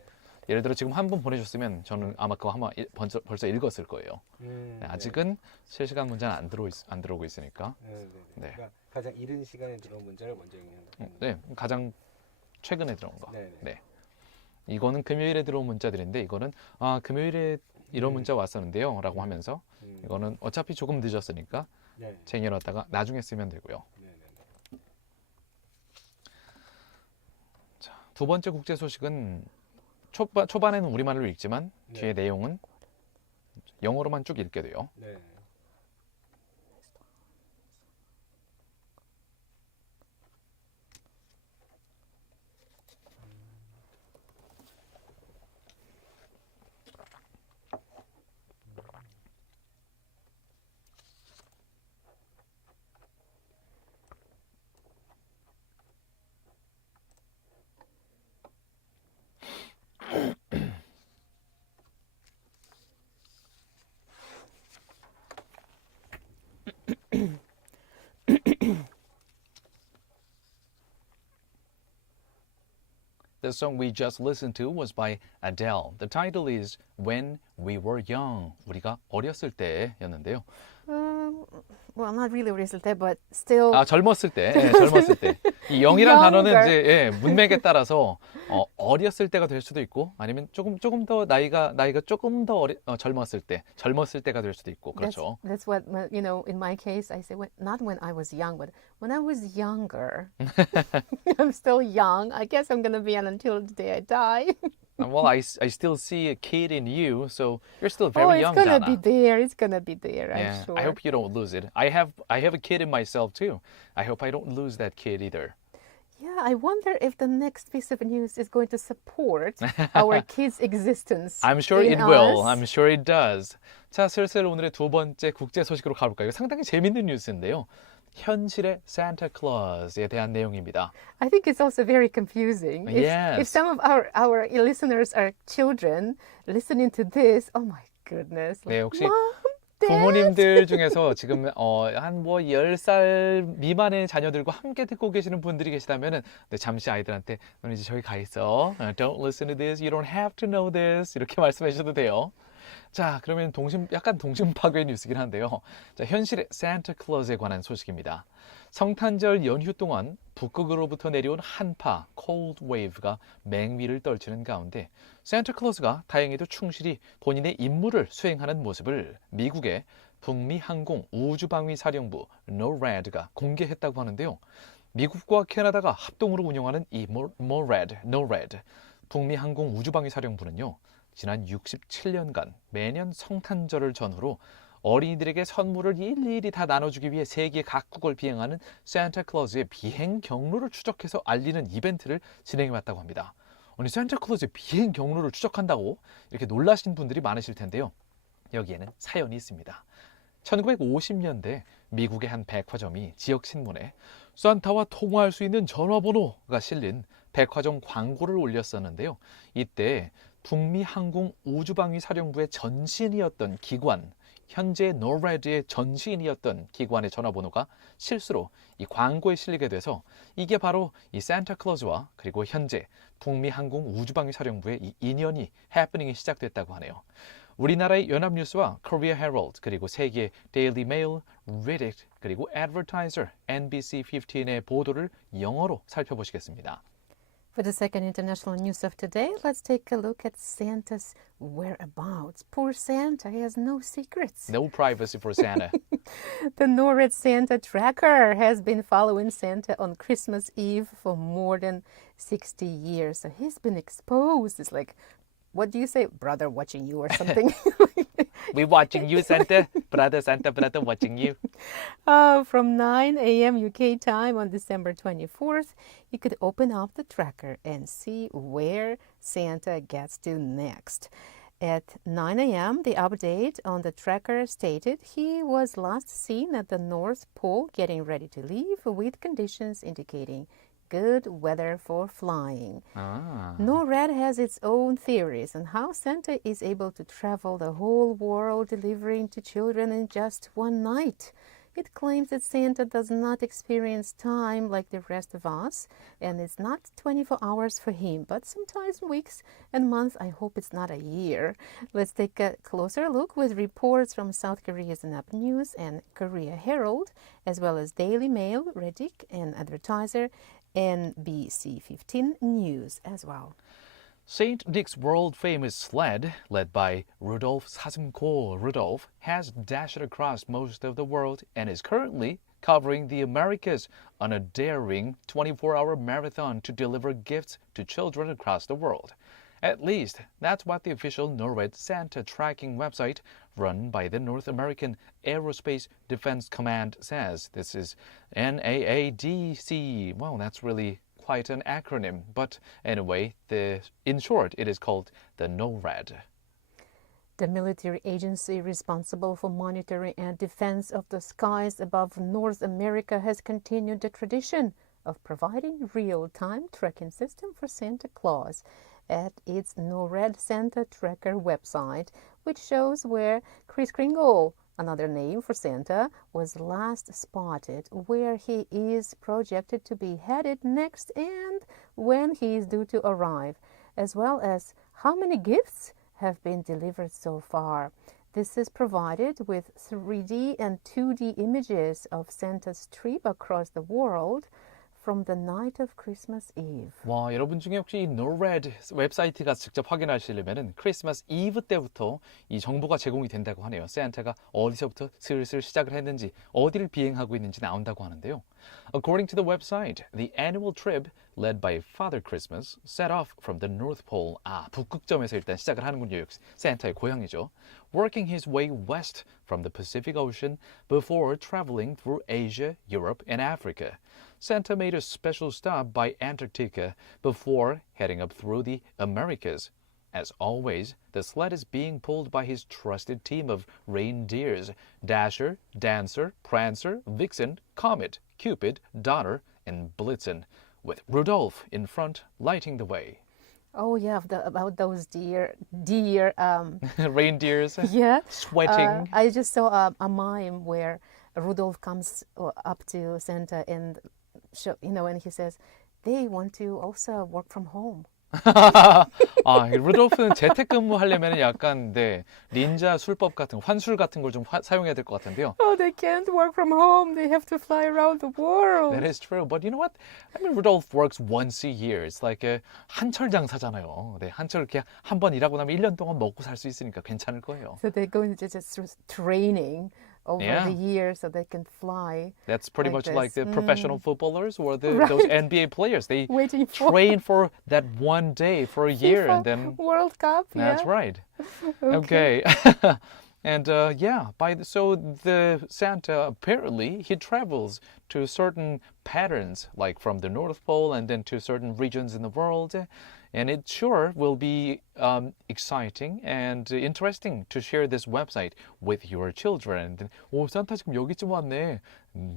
예를 들어 지금 한 분 보내셨으면 저는 아마 그거 한번 벌써 읽었을 거예요. 네, 아직은 실시간 문자는 안 들어오고 있으니까. 네, 네, 네. 네. 그러니까 가장 이른 시간에 들어온 문자를 먼저 읽는. 네, 가장 최근에 들어온 거. 네, 네. 네. 이거는 금요일에 들어온 문자들인데 이거는 금요일에 이런 문자 왔었는데요 라고 하면서 이거는 어차피 조금 늦었으니까 네. 쟁여놨다가 나중에 쓰면 되고요. 네, 네. 자, 두 번째 국제 소식은 초반에는 우리말로 읽지만 네. 뒤에 내용은 영어로만 쭉 읽게 돼요. 네. The song we just listened to was by Adele. The title is When We Were Young. 우리가 어렸을 때였는데요. Well, not really 어렸을 때, but still. 젊었을 때. 예, 젊었을 때. 이 영이란 단어는 Younger. 이제 문맥에 따라서 어렸을 때가 될 수도 있고 아니면 조금 더 나이가 조금 더 젊었을 때가 될 수도 있고 그렇죠. That's what, you know, in my case, I say, not when I was young, but when I was younger. I'm still young. I guess I'm going to be until the day I die. Well, I still see a kid in you, so you're still very young, it's going to Dana. be there. It's going to be there, Yeah, I'm sure. I hope you don't lose it. I have a kid in myself too. I hope I don't lose that kid either. Yeah, I wonder if the next piece of news is going to support our kids' existence. I'm sure in it will. us. I'm sure it does. 자, 슬슬 오늘의 두 번째 국제 소식으로 가볼까요? 상당히 재밌는 뉴스인데요. 현실의 Santa Claus에 대한 내용입니다. I think it's also very confusing. Yes. If some of our listeners are children listening to this, oh my goodness. 네, 혹시 Mom, Dad. 부모님들 중에서 지금 한 10살 미만의 자녀들과 함께 듣고 계시는 분들이 계시다면은 네, 잠시 아이들한테 넌 이제 저기 가 있어. Don't listen to this. You don't have to know this. 이렇게 말씀해 주셔도 돼요. 자, 그러면 약간 동심 파괴 뉴스긴 한데요. 자, 현실의 산타 클로즈에 관한 소식입니다. 성탄절 연휴 동안 북극으로부터 내려온 한파, cold wave가 맹위를 떨치는 가운데 산타 클로즈가 다행히도 충실히 본인의 임무를 수행하는 모습을 미국의 북미 항공 우주방위사령부 NORAD가 공개했다고 하는데요. 미국과 캐나다가 합동으로 운영하는 이 NORAD, 북미 항공 우주방위사령부는요. 지난 67년간 매년 성탄절을 전후로 어린이들에게 선물을 일일이 다 나눠주기 위해 세계 각국을 비행하는 산타클로즈의 비행 경로를 추적해서 알리는 이벤트를 진행해왔다고 합니다. 아니, 산타클로즈의 비행 경로를 추적한다고 이렇게 놀라신 분들이 많으실 텐데요. 여기에는 사연이 있습니다. 1950년대 미국의 한 백화점이 지역신문에 산타와 통화할 수 있는 전화번호가 실린 백화점 광고를 올렸었는데요. 이때 북미 항공 우주방위사령부의 전신이었던 기관, 현재 노래드의 전신이었던 기관의 전화번호가 실수로 이 광고에 실리게 돼서 이게 바로 이 산타클로즈와 그리고 현재 북미 항공 우주방위사령부의 이 인연이 해프닝이 시작됐다고 하네요. 우리나라의 연합뉴스와 코리아 헤럴드 그리고 세계 데일리 메일, 리딕 그리고 애드버타이저 NBC 15의 보도를 영어로 살펴보시겠습니다. For the second international news of today, let's take a look at Santa's whereabouts. Poor Santa, he has no secrets. No privacy for Santa. The NORAD Santa tracker has been following Santa on Christmas Eve for more than 60 years. So he's been exposed. It's like, what do you say? Brother watching you or something? We watching you, Santa. Brother watching you. From 9 a.m. UK time on December 24th, you could open up the tracker and see where Santa gets to next. At 9 a.m., the update on the tracker stated he was last seen at the North Pole getting ready to leave with conditions indicating good weather for flying. NORAD has its own theories on how Santa is able to travel the whole world delivering to children in just one night. It claims that Santa does not experience time like the rest of us, and it's not 24 hours for him, but sometimes weeks and months. I hope it's not a year. Let's take a closer look with reports from South Korea's Up News and Korea Herald, as well as Daily Mail, Reddick, and Advertiser, NBC 15 News as well. St. Nick's world-famous sled, led by Rudolph 사슴고 Rudolph, has dashed across most of the world and is currently covering the Americas on a daring 24-hour marathon to deliver gifts to children across the world. At least, that's what the official NORAD Santa tracking website run by the North American Aerospace Defense Command says. This is NAADC. Well, that's really quite an acronym. But anyway, in short, it is called the NORAD. The military agency responsible for monitoring and defense of the skies above North America has continued the tradition of providing real-time tracking system for Santa Claus at its NORAD Santa Tracker website, which shows where Kris Kringle, another name for Santa, was last spotted, where he is projected to be headed next, and when he is due to arrive, as well as how many gifts have been delivered so far. This is provided with 3D and 2D images of Santa's trip across the world from the night of Christmas Eve. 와, 여러분 중에 혹시 이 NORAD 웹사이트가 직접 확인하시려면은 크리스마스 이브 때부터 이 정보가 제공이 된다고 하네요. 산타가 어디서부터 슬슬 시작을 했는지, 어디를 비행하고 있는지 나온다고 하는데요. According to the website, the annual trip led by Father Christmas set off from the North Pole. 북극점에서 일단 시작을 하는군요. 산타의 고향이죠. Working his way west from the Pacific Ocean before traveling through Asia, Europe, and Africa. Santa made a special stop by Antarctica before heading up through the Americas. As always, the sled is being pulled by his trusted team of reindeers, Dasher, Dancer, Prancer, Vixen, Comet, Cupid, Donner, and Blitzen, with Rudolph in front lighting the way. Oh yeah, about those deer. Reindeers. Yeah, sweating. I just saw a mime where Rudolph comes up to Santa and and he says they want to also work from home. 루돌프는 재택근무하려면 약간 닌자 술법 같은 환술 같은 걸 좀 사용해야 될 것 같은데요. Oh, they can't work from home. They have to fly around the world. That is true. But you know what? I mean, Rudolph works once a year. It's like 한철 장사잖아요. 한철 이렇게 한 번 일하고 나면 1년 동안 먹고 살 수 있으니까 괜찮을 거예요. So they're going to just training over the years so they can fly. That's pretty much this. like the professional footballers or those NBA players. They train for that one day for a year and then World Cup. That's right. Okay. And so the Santa apparently he travels to certain patterns, like from the North Pole and then to certain regions in the world. And it sure will be exciting and interesting to share this website with your children. 오, 산타 지금 여기쯤 왔네.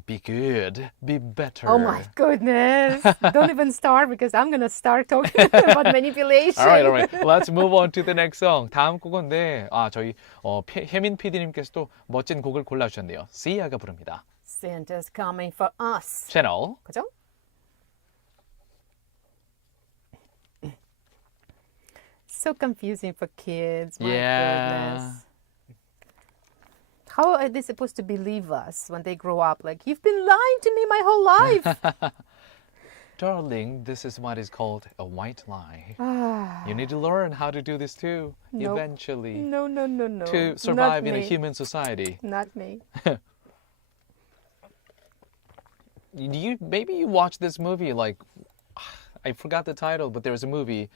Be good, be better. Oh my goodness. Don't even start because I'm going to start talking about manipulation. All right. Let's move on to the next song. 다음 곡은 저희 혜민 PD님께서도 멋진 곡을 골라주셨네요. 시아가 부릅니다. Santa's coming for us. 채널. 그죠? So confusing for kids. My goodness. How are they supposed to believe us when they grow up? Like, you've been lying to me my whole life. Darling, this is what is called a white lie. Ah, You need to learn how to do this too, Nope. eventually, no. to Not survive in a me. human society. Not me. Maybe you watch this movie like, I forgot the title, but there was a movie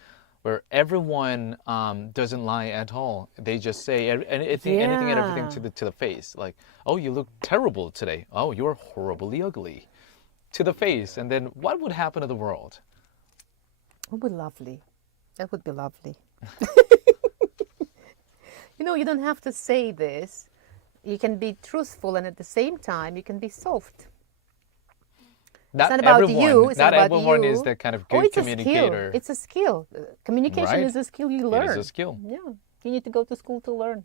where everyone doesn't lie at all. They just say anything and everything to the face. Like, oh, you look terrible today. Oh, you're horribly ugly. To the face. And then what would happen to the world? It would be lovely. That would be lovely. You don't have to say this. You can be truthful, and at the same time, you can be soft. Not not about everyone, you, it's not not about everyone you. is that kind of Oh, good it's communicator. It's a skill. Communication Right? is a skill you learn. It is a skill. Yeah. You need to go to school to learn.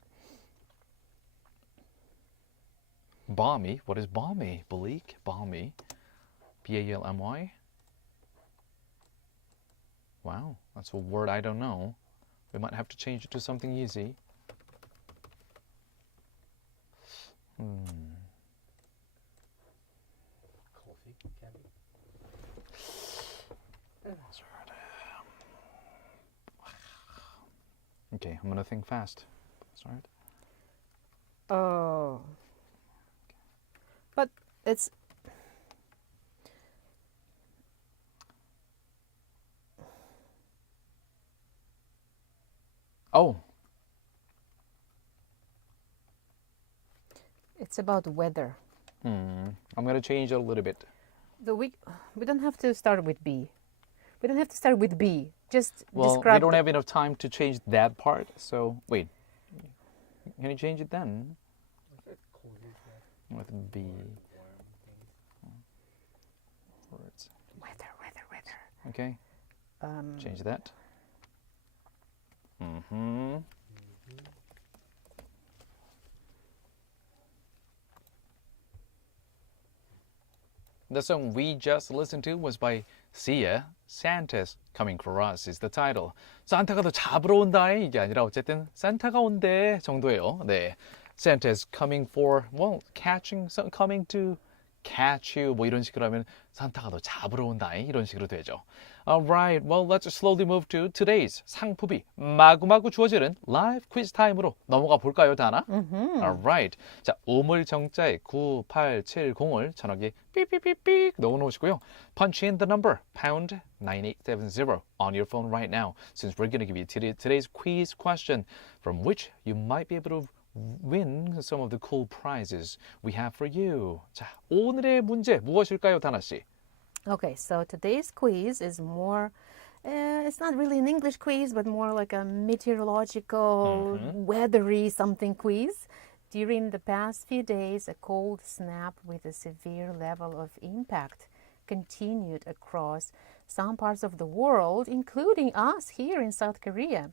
Balmy. What is balmy? Bleak? Balmy. B-A-L-M-Y? Wow, that's a word I don't know. We might have to change it to something easy. Coffee, candy. Okay, I'm gonna think fast. That's all right. Oh. But it's... Oh, It's about weather. I'm gonna change it a little bit. We don't have to start with B. We don't have to start with B. Just Well, describe. we don't have enough time to change that part, so wait. Can you change it then? With B. Words. Weather. Okay, change that. The song we just listened to was by Sia. Santa's Coming for Us is the title. 산타가 더 잡으러 온다 이게 아니라 어쨌든 산타가 온대 정도예요. 네, Santa's coming for, well, coming to catch you 뭐 이런 식으로 하면 산타가 더 잡으러 온다 이런 식으로 되죠. Alright, well, let's slowly move to today's 상품이 마구마구 주어지는 live quiz 타임으로 넘어가 볼까요, 다나? Alright, 자, 우물 정자에 9870을 전화기에 삐삐삐삐 넣어놓으시고요. Punch in the number pound 9870 on your phone right now, since we're going to give you today's quiz question from which you might be able to win some of the cool prizes we have for you. 자, 오늘의 문제 무엇일까요, 다나 씨? Okay, so today's quiz is more, it's not really an English quiz, but more like a meteorological, weathery something quiz. During the past few days, a cold snap with a severe level of impact continued across some parts of the world, including us here in South Korea.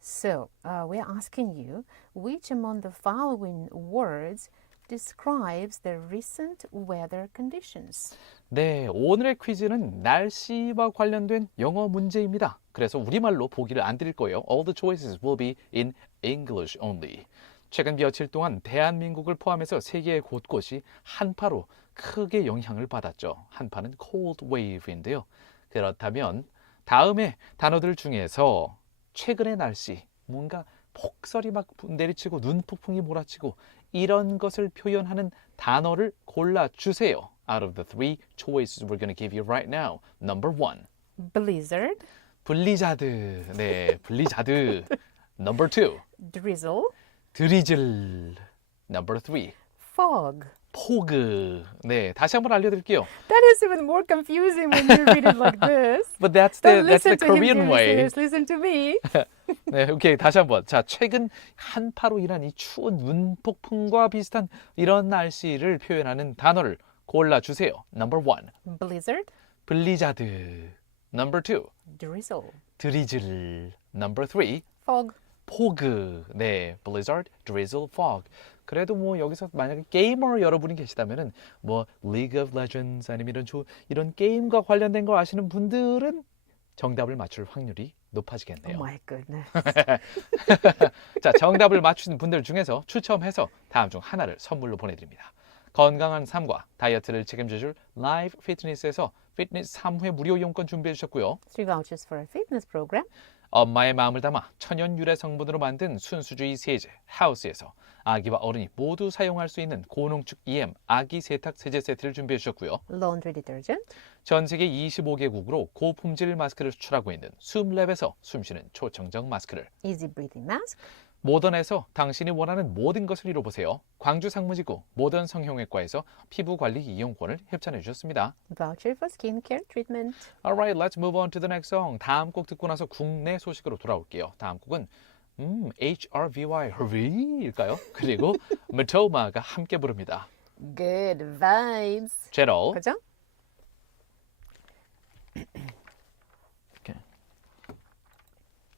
So, we're asking you, which among the following words describes the recent weather conditions? 네, 오늘의 퀴즈는 날씨와 관련된 영어 문제입니다. 그래서 우리말로 보기를 안 드릴 거예요. All the choices will be in English only. 최근 며칠 동안 대한민국을 포함해서 세계 곳곳이 한파로 크게 영향을 받았죠. 한파는 cold wave인데요. 그렇다면 다음의 단어들 중에서 최근의 날씨, 뭔가 폭설이 막 내리치고 눈폭풍이 몰아치고 이런 것을 표현하는 단어를 골라주세요. Out of the three choices we're going to give you right now. Number 1. Blizzard, 블리자드. 네, 블리자드. Number 2. drizzle, 드리즐. Number 3. fog. 포그. 네, 다시 한번 알려드릴게요. That is even more confusing when you read it like this. But that's Don't the listen to him, Korean dear way. listeners. Listen to me. 네, 오케이. 다시 한번. 자, 최근 한파로 인한 이 추운 눈폭풍과 비슷한 이런 날씨를 표현하는 단어를 골라주세요. Number 1. Blizzard, 블리자드. Number 2. drizzle, 드리즐. Number 3. fog. 포그. 네, blizzard, drizzle, fog. 그래도 뭐 여기서 만약에 게이머 여러분이 계시다면은 뭐 League of Legends 아니면 이런 게임과 관련된 거 아시는 분들은 정답을 맞출 확률이 높아지겠네요. Oh my goodness. 자, 정답을 맞추신 분들 중에서 추첨해서 다음 중 하나를 선물로 보내드립니다. 건강한 삶과 다이어트를 책임져줄 라이브 피트니스에서 피트니스 3회 무료 이용권 준비해 주셨고요. 3 vouchers for a fitness program. 엄마의 마음을 담아 천연 유래 성분으로 만든 순수주의 세제 하우스에서 아기와 어른이 모두 사용할 수 있는 고농축 EM 아기 세탁 세제 세트를 준비해 주셨고요. Laundry detergent. 전 세계 25개국으로 고품질 마스크를 수출하고 있는 숨랩에서 숨쉬는 초청정 마스크를, Easy breathing mask. 모던에서 당신이 원하는 모든 것을 이뤄보세요. 광주 상무지구 모던 성형외과에서 피부관리 이용권을 협찬해 주셨습니다. Voucher for skincare treatment. Alright, let's move on to the next song. 다음 곡 듣고 나서 국내 소식으로 돌아올게요. 다음 곡은 HRVY, 일까요? 그리고 마토마가 함께 부릅니다. Good vibes. 제로. 그죠?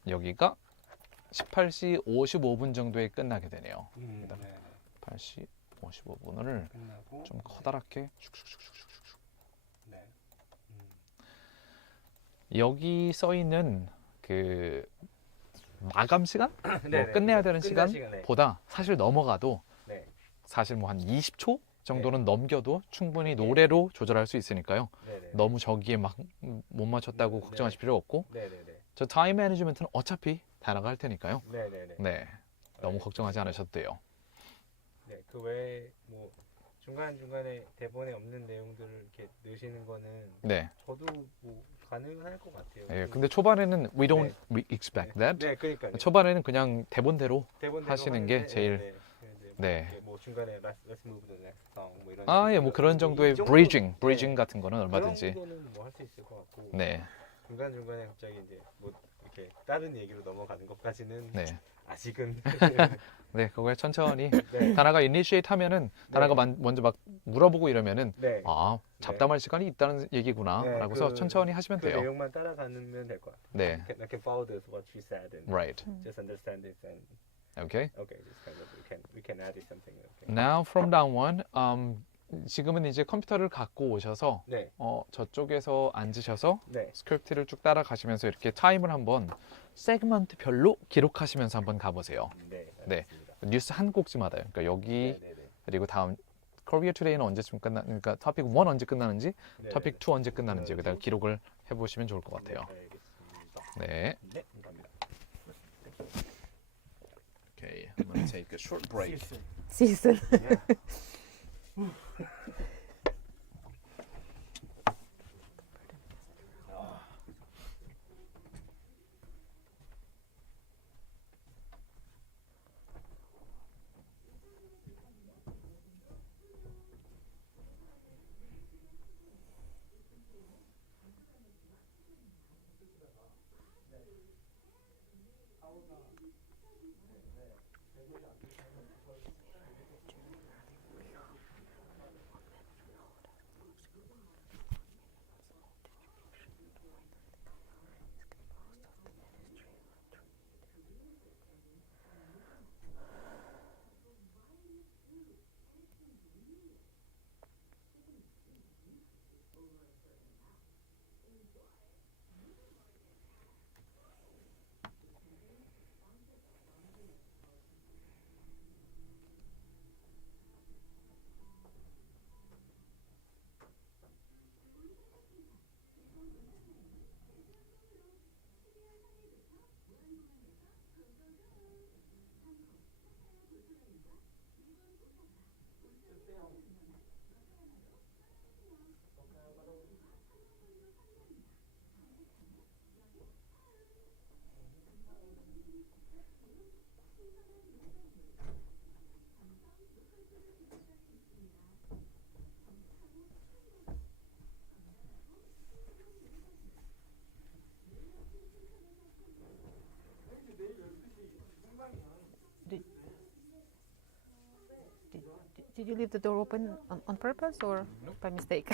여기가 18시 55분 정도에 끝나게 되네요. 네. 18시 55분을 끝나고 좀 커다랗게 네. 여기 써 있는 그 마감 시간? 네, 뭐 끝내야 되는 끝날 시간에. 시간보다 사실 넘어가도 네. 사실 뭐 한 20초 정도는 넘겨도 충분히 노래로 조절할 수 있으니까요. 네네. 너무 저기에 막 못 맞췄다고 걱정하실 필요 없고 네네네. 저 타임 매니지먼트는 어차피 다 나갈 테니까요. 네네네. 네, 너무 걱정하지 않으셔도 돼요. 네, 그 외에 뭐 중간 중간에 대본에 없는 내용들을 이렇게 넣으시는 거는 네. 저도 뭐 가능할 것 같아요. 네, 근데 초반에는 we don't expect that. 네, 그러니까요. 초반에는 그냥 대본대로 대본대로 하시는 게 하는데, 제일 네. 뭐 중간에 let's move to the next song 뭐 이런. 예, 뭐 그런 정도의 이 정도- 브리징 같은 거는 그런 얼마든지. 정도는 뭐 할 수 있을 것 같고. 네, 중간 중간에 갑자기 이제 뭐 이렇게 다른 얘기로 넘어가는 것까지는 네, 아직은. 네, 그걸 천천히 네. 다나가 이니시에이트 하면은 다나가 먼저 막 물어보고 이러면은 네. 잡담할 시간이 있다는 얘기구나라고서 천천히 하시면 그 돼요. 내용만 따라가면 될 것 같아요. 네, I can follow this what she said and right, just understand it and okay. just kind of we can add something. Okay. Now from now on, 지금은 이제 컴퓨터를 갖고 오셔서 네. 저쪽에서 앉으셔서 네. 스크립트를 쭉 따라가시면서 이렇게 타임을 한번 세그먼트별로 기록하시면서 한번 가보세요. 네. 네. 알겠습니다. 뉴스 한 곡지마다요. 그러니까 여기 네. 그리고 다음 코리아 투데이는 언제쯤 그러니까 토픽 1 언제 끝나는지, 토픽 2 언제 끝나는지 여기다가 기록을 해보시면 좋을 것 같아요. 알겠습니다. 네. 네. 감사합니다. Okay, I'm gonna take a short break. Season. Did you leave the door open on purpose or by mistake?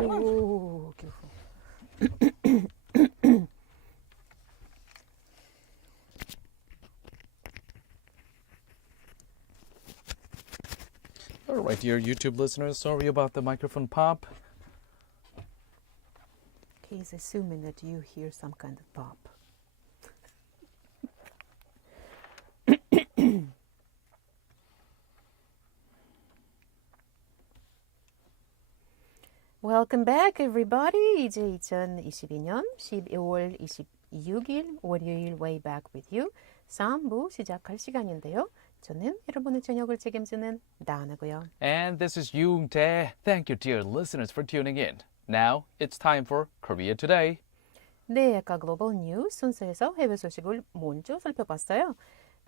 Ooh, careful. All right, dear YouTube listeners, sorry about the microphone pop. He's assuming that you hear some kind of pop. Welcome back, everybody. 이제 2022년 12월 26일 월요일 Way Back with You 3부 시작할 시간인데요. 저는 여러분의 저녁을 책임지는 다나고요. And this is Yoon Tae. Thank you, dear listeners, for tuning in. Now it's time for Korea Today. 네, 아까 글로벌 뉴스 순서에서 해외 소식을 먼저 살펴봤어요.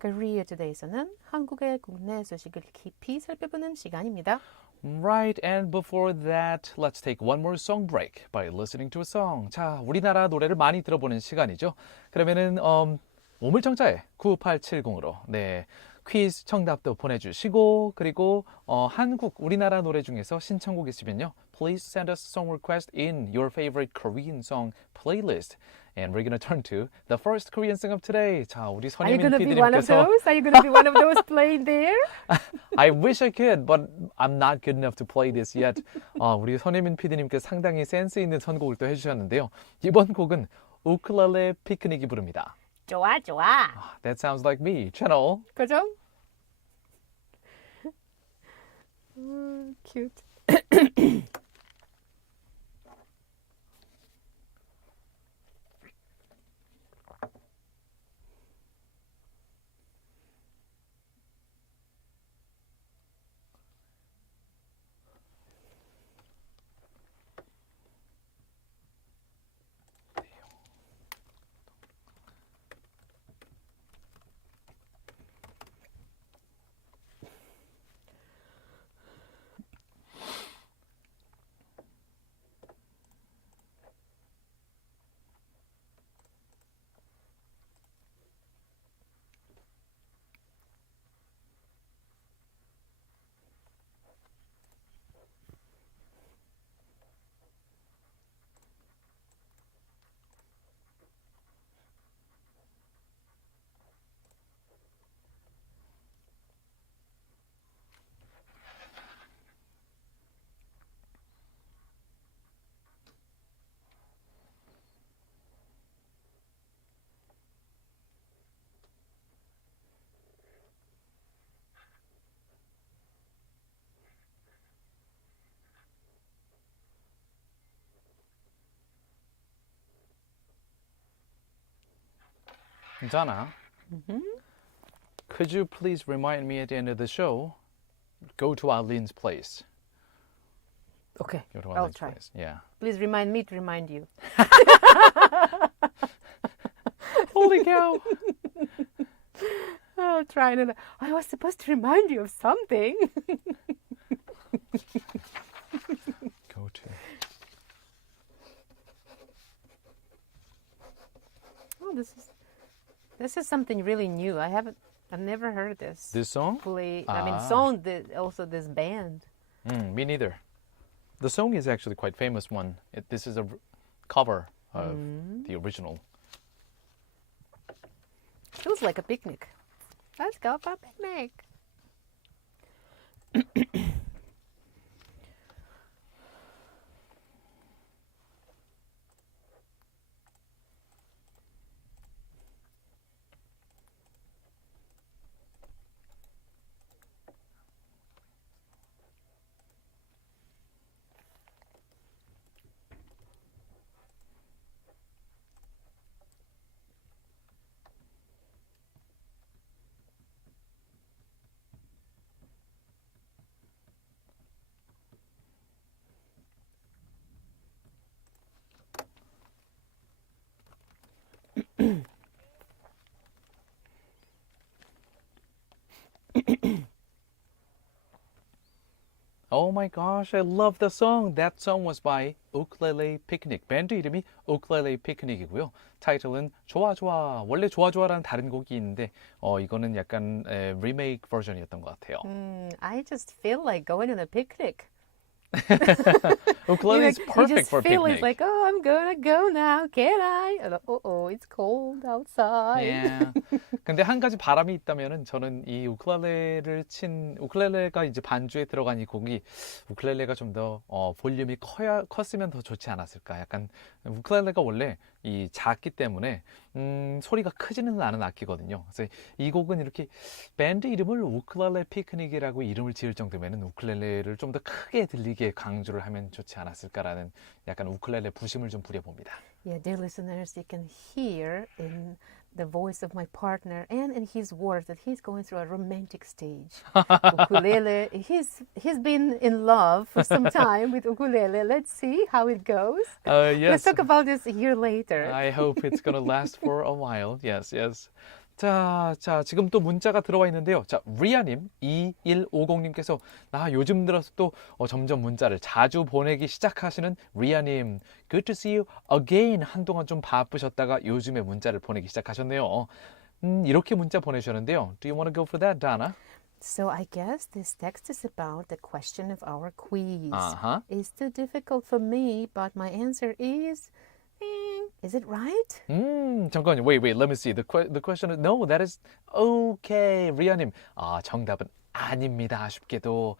Korea Today에서는 한국의 국내 소식을 깊이 살펴보는 시간입니다. Right, and before that, let's take one more song break by listening to a song. 자, 우리나라 노래를 많이 들어보는 시간이죠. 그러면은 우물청자에 9870으로 네 퀴즈 정답도 보내주시고 그리고 한국 우리나라 노래 중에서 신청곡 있으면요, please send us song request in your favorite Korean song playlist. And we're gonna turn to the first Korean song of today. 자, 우리 Are you 선예민 gonna be one of PD님께서 those? Are you gonna be one of those playing there? I wish I could, but I'm not good enough to play this yet. 우리 선예민 PD님께서 상당히 센스 있는 선곡을 또 해주셨는데요. 이번 곡은 우쿨렐레 피크닉이 부릅니다. 좋아, 좋아. That sounds like me. 채널. 그죠? Cute. Donna, could you please remind me at the end of the show, go to Eileen's place. Okay, Go to I'll Eileen's try. place. Yeah. Please remind me to remind you. Holy cow. I'll try it. I was supposed to remind you of something. Go to. Oh, this is something really new. I've never heard this. This song? Play. Ah. I mean, song. Also, this band. Me neither. The song is actually quite famous one. This is a cover of the original. Feels like a picnic. Let's go for a picnic. Oh my gosh, I love the song. That song was by Ukulele Picnic. 밴드 이름이 Ukulele Picnic이고요. 타이틀은 좋아 좋아. 원래 좋아 좋아라는 다른 곡이 있는데 이거는 약간 리메이크 버전이었던 것 같아요. I just feel like going on a picnic. Ukulele is perfect you just for feel picnic. it's like, oh, I'm gonna go now. Can I? Oh, it's cold outside. Yeah. 근데 한 가지 바람이 있다면은 저는 이 우쿨렐레가 이제 반주에 들어간 이 곡이 우쿨렐레가 좀 더 볼륨이 컸으면 더 좋지 않았을까. 약간 우쿨렐레가 원래 이 작기 때문에 소리가 크지는 않은 악기거든요. 그래서 이 곡은 이렇게 밴드 이름을 우쿨렐레 피크닉이라고 이름을 지을 정도면은 우쿨렐레를 좀 더 크게 들리게 강조를 하면 좋지 않았을까라는 약간 우쿨렐레 부심을 좀 부려봅니다. Yeah, dear listeners, you can hear in the voice of my partner and in his words that he's going through a romantic stage. Ukulele, he's been in love for some time with ukulele. Let's see how it goes. Let's Yes. talk about this a year later. I hope it's gonna last for a while. Yes, yes. 자, 지금 또 문자가 들어와 있는데요. 자, 리아님 2150님께서 요즘 들어서 또 점점 문자를 자주 보내기 시작하시는 리아님, good to see you again. 한동안 좀 바쁘셨다가 요즘에 문자를 보내기 시작하셨네요. 이렇게 문자 보내주셨는데요. Do you want to go for that, Donna? So I guess this text is about the question of our quiz. Uh-huh. It's too difficult for me, but my answer is it right? 잠깐만요. Wait, let me see. The question is, no, that is okay. 리아님, 정답은 아닙니다. 아쉽게도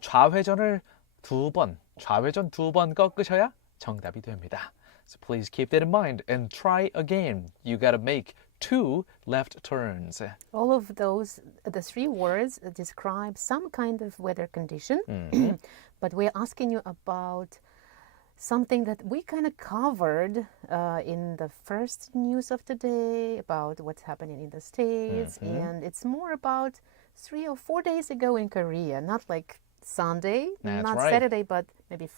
좌회전 두 번 꺾으셔야 정답이 됩니다. So please keep that in mind and try again. You gotta make 2 left turns. All of those, the 3 words describe some kind of weather condition, but we're asking you about something that we kind of covered in the first news of the day about what's happening in the States. And it's more about 3 or 4 days ago in Korea, not like Sunday, That's not right. Saturday, but maybe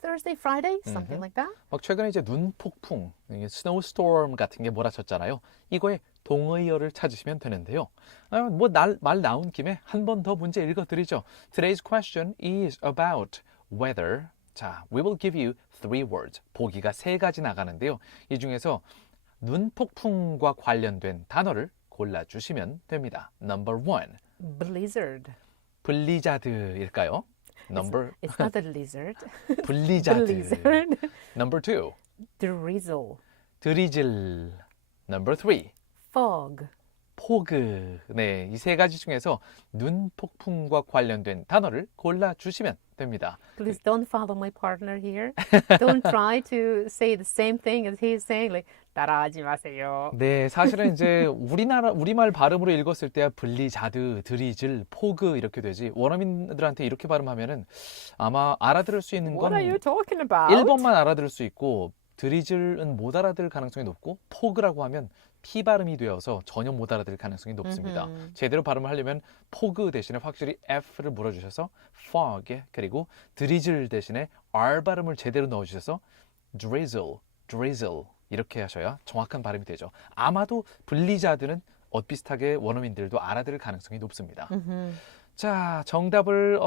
Thursday, Friday, something like that. 막 최근에 이제 눈폭풍, 스노우스톰 같은 게 몰아쳤잖아요. 이거의 동의어를 찾으시면 되는데요. 말 나온 김에 한 번 더 문제 읽어드리죠. Today's question is about weather. 자, we will give you 3 words. 보기가 3가지 나가는데요. 이 중에서 눈폭풍과 관련된 단어를 골라주시면 됩니다. Number 1. Blizzard. 블리자드일까요? It's not a lizard. 블리자드. Blizzard. Number 2. Drizzle. 드리즐. Number 3. Fog. 포그. 네, 이 3가지 중에서 눈폭풍과 관련된 단어를 골라주시면 됩니다. Please don't follow my partner here. Don't try to say the same thing as he's saying. Like 따라하지 마세요. 네, 사실은 이제 우리말 발음으로 읽었을 때야 블리자드, 드리즐, 포그 이렇게 되지. 원어민들한테 이렇게 발음하면은 아마 알아들을 수 있는 건 What are you talking about? 1번만 알아들을 수 있고 드리즐은 못 알아들을 가능성이 높고 포그라고 하면 P 발음이 되어서 전혀 못 알아들을 가능성이 높습니다. 제대로 발음을 하려면 포그 대신에 확실히 F를 물어주셔서 fog, 그리고 드리즐 대신에 R 발음을 제대로 넣어주셔서 drizzle 이렇게 하셔야 정확한 발음이 되죠. 아마도 블리자드는 엇비슷하게 원어민들도 알아들을 가능성이 높습니다. 자, 정답을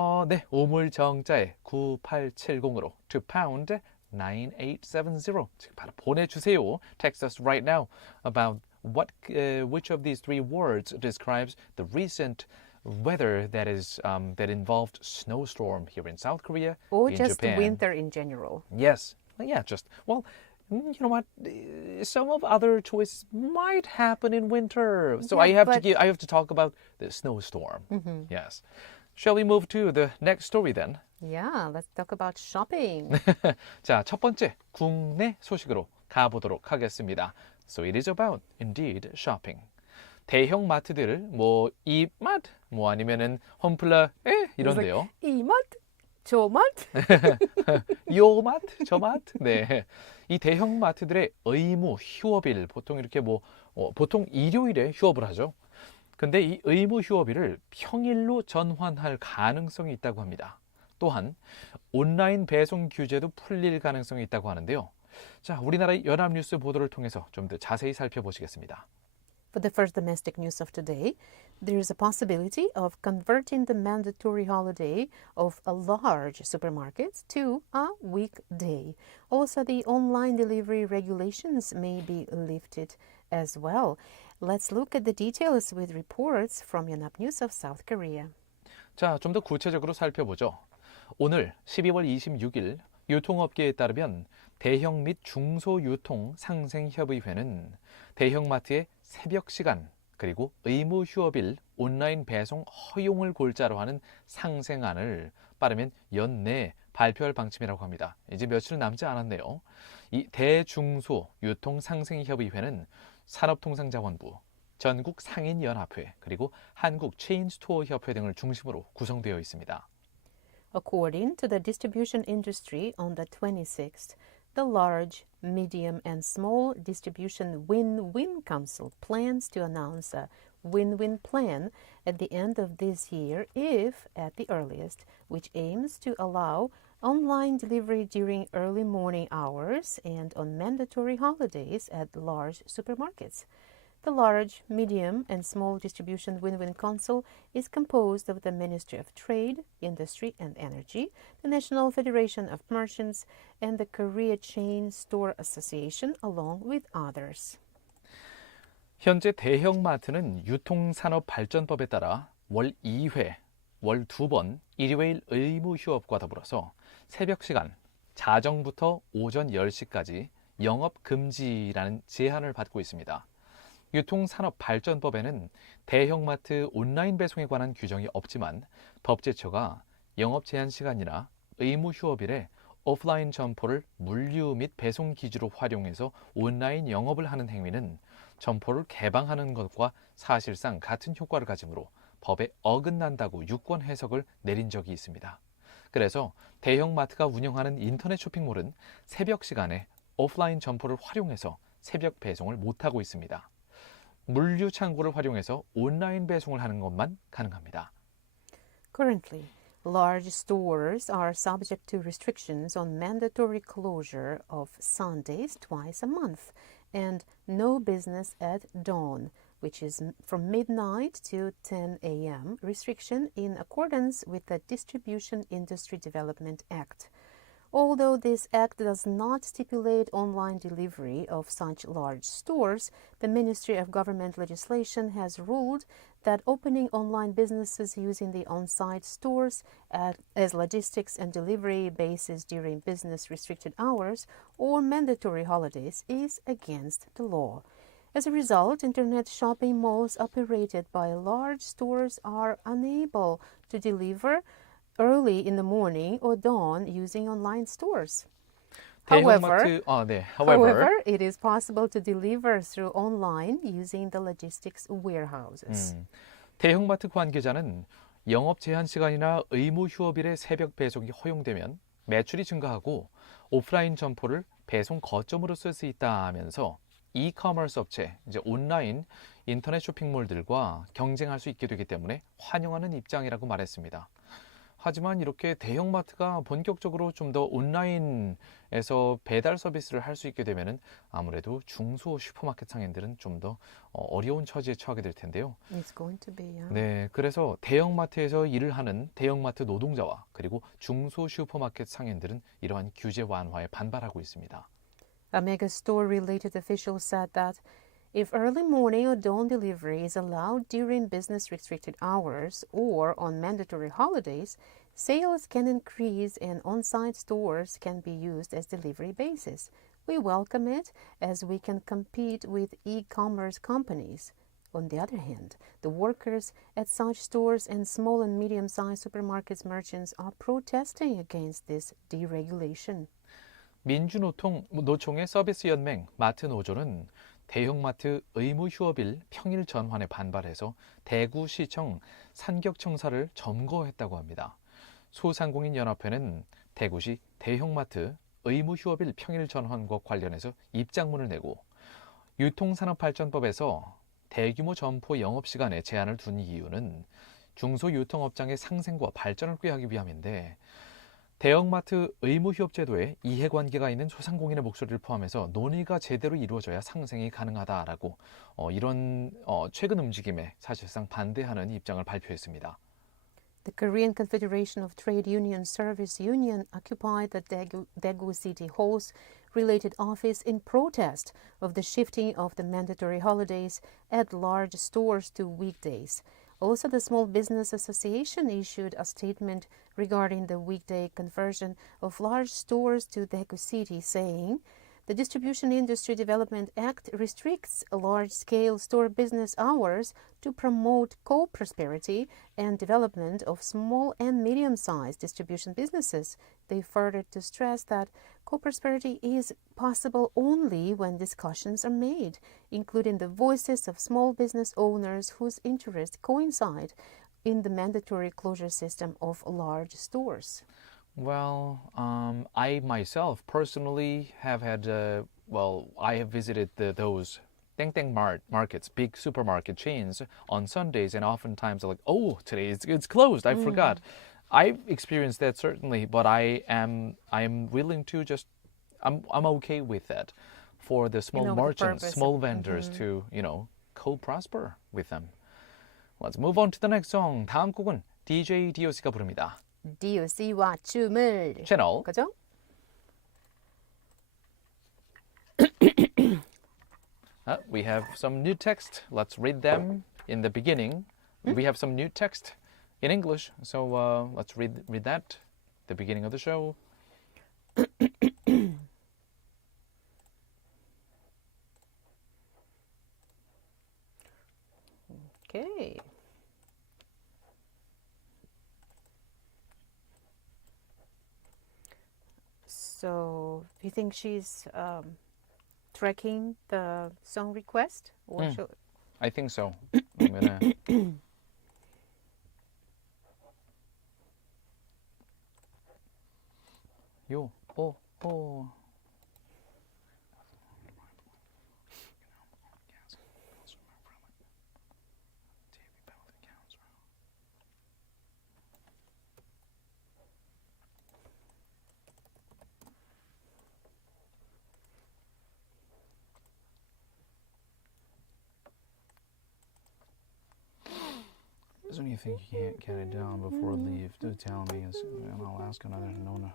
우물정자에 9870으로 to pound 9870 지금 바로 보내주세요. Text us right now about which of these 3 words describes the recent weather that involved snowstorm here in South Korea, Or in just Japan. winter in general. Yes, yeah, you know what? Some of other choices might happen in winter, so I have to talk about the snowstorm. Yes. Shall we move to the next story then? Yeah, let's talk about shopping. 자, 첫 번째 국내 소식으로 가보도록 하겠습니다. So it is about indeed shopping. 대형 마트들을 이마트 아니면은 홈플러에 이런데요. 이 마트, 저 마트. 요 마트, 저 마트. 네. 이 대형 마트들의 의무 휴업일 보통 이렇게 보통 일요일에 휴업을 하죠. 근데 이 의무 휴업일을 평일로 전환할 가능성이 있다고 합니다. 또한 온라인 배송 규제도 풀릴 가능성이 있다고 하는데요. 자, 우리나라 연합뉴스 보도를 통해서 좀 더 자세히 살펴보시겠습니다. For the first domestic news of today, there is a possibility of converting the mandatory holiday of a large supermarket to a weekday. Also, the online delivery regulations may be lifted as well. Let's look at the details with reports from 연합뉴스 of South Korea. 자, 좀 더 구체적으로 살펴보죠. 오늘 12월 26일 유통업계에 따르면 대형 및 중소유통상생협의회는 대형마트의 새벽 시간 그리고 의무 휴업일 온라인 배송 허용을 골자로 하는 상생안을 빠르면 연내에 발표할 방침이라고 합니다. 이제 며칠 남지 않았네요. 이 대중소 유통상생협의회는 산업통상자원부, 전국 상인연합회, 그리고 한국 체인스토어협회 등을 중심으로 구성되어 있습니다. According to the distribution industry on the 26th, the large, medium, and small distribution win-win council plans to announce a win-win plan at the end of this year, if at the earliest, which aims to allow online delivery during early morning hours and on mandatory holidays at large supermarkets. The large, medium, and small distribution win-win council is composed of the Ministry of Trade, Industry and Energy, the National Federation of Merchants, and the Korea Chain Store Association, along with others. 현재 대형마트는 유통산업발전법에 따라 월 2회, 월 2번 일요일 의무 휴업과 더불어서 새벽 시간, 자정부터 오전 10시까지 영업 금지라는 제한을 받고 있습니다. 유통산업발전법에는 대형마트 온라인 배송에 관한 규정이 없지만 법제처가 영업 제한 시간이나 의무 휴업일에 오프라인 점포를 물류 및 배송 기지로 활용해서 온라인 영업을 하는 행위는 점포를 개방하는 것과 사실상 같은 효과를 가지므로 법에 어긋난다고 유권 해석을 내린 적이 있습니다. 그래서 대형마트가 운영하는 인터넷 쇼핑몰은 새벽 시간에 오프라인 점포를 활용해서 새벽 배송을 못하고 있습니다. 물류 창고를 활용해서 온라인 배송을 하는 것만 가능합니다. Currently, large stores are subject to restrictions on mandatory closure of Sundays twice a month and no business at dawn, which is from midnight to 10 a.m. restriction in accordance with the Distribution Industry Development Act. Although this act does not stipulate online delivery of such large stores, the Ministry of Government Legislation has ruled that opening online businesses using the on-site stores as logistics and delivery bases during business restricted hours or mandatory holidays is against the law. As a result, internet shopping malls operated by large stores are unable to deliver early in the morning or dawn using online stores. However, it is possible to deliver through online using the logistics warehouses. 대형마트 관계자는 영업 제한 시간이나 의무 휴업일에 새벽 배송이 허용되면 매출이 증가하고 오프라인 점포를 배송 거점으로 쓸 수 있다 하면서 이커머스 업체, 이제 온라인 인터넷 쇼핑몰들과 경쟁할 수 있게 되기 때문에 환영하는 입장이라고 말했습니다. 하지만 이렇게 대형마트가 본격적으로 좀 더 온라인에서 배달 서비스를 할 수 있게 되면은 아무래도 중소 슈퍼마켓 상인들은 좀 더 어려운 처지에 처하게 될 텐데요. It's going to be, yeah. 네, 그래서 대형마트에서 일을 하는 대형마트 노동자와 그리고 중소 슈퍼마켓 상인들은 이러한 규제 완화에 반발하고 있습니다. A mega store-related official said that if early morning or dawn delivery is allowed during business-restricted hours or on mandatory holidays, sales can increase and on-site stores can be used as delivery bases. We welcome it as we can compete with e-commerce companies. On the other hand, the workers at such stores and small and medium-sized supermarkets merchants are protesting against this deregulation. 민주노총의 서비스 연맹 마트 노조는 대형마트 의무 휴업일 평일 전환에 반발해서 대구시청 산격청사를 점거했다고 합니다. 소상공인연합회는 대구시 대형마트 의무 휴업일 평일 전환과 관련해서 입장문을 내고 유통산업발전법에서 대규모 점포 영업시간에 제한을 둔 이유는 중소유통업장의 상생과 발전을 꾀하기 위함인데 대형마트 의무휴업제도에 이해관계가 있는 소상공인의 목소리를 포함해서 논의가 제대로 이루어져야 상생이 가능하다라고 이런 최근 움직임에 사실상 반대하는 입장을 발표했습니다. The Korean Confederation of Trade Union Service Union occupied the Daegu City Hall's related office in protest of the shifting of the mandatory holidays at large stores to weekdays. Also, the Small Business Association issued a statement regarding the weekday conversion of large stores to Daegu City, saying, "The Distribution Industry Development Act restricts large-scale store business hours to promote co-prosperity and development of small and medium-sized distribution businesses." They further to stress that co-prosperity is possible only when discussions are made, including the voices of small business owners whose interests coincide in the mandatory closure system of large stores. Well, I myself personally have had, I have visited those Teng markets, big supermarket chains on Sundays, and oftentimes I'm like, oh, today it's closed. I forgot. I've experienced that certainly, but I am willing to just, I'm okay with that for the small merchants, small vendors to, co-prosper with them. Let's move on to the next song. 다음 곡은 DJ DOC가 부릅니다. DOC와 춤을 채널 그죠? We have some new text. Let's read them in the beginning. We have some new text in English, so let's read that. The beginning of the show. Okay. So, do you think she's tracking the song request? Or I think so. I'm gonna. 요, 오. Is there anything you can't get it down before leave? Do tell me, and I'll ask another Nona.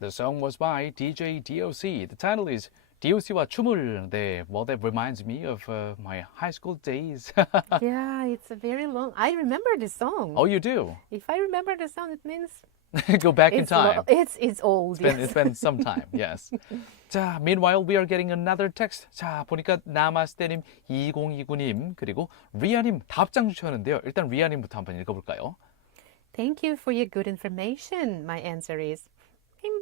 The song was by DJ DOC. The title is DOC와 춤을. 네, well, that reminds me of my high school days. Yeah, it's a very long. I remember the song. Oh, you do? If I remember the song, it means Go back in time. It's old. It's been some time, yes. 자, meanwhile, we are getting another text. 자, 보니까 나마스테님 2029님 그리고 리아님 답장 주셨는데요. 일단 리아님부터 한번 읽어볼까요? Thank you for your good information. My answer is Bing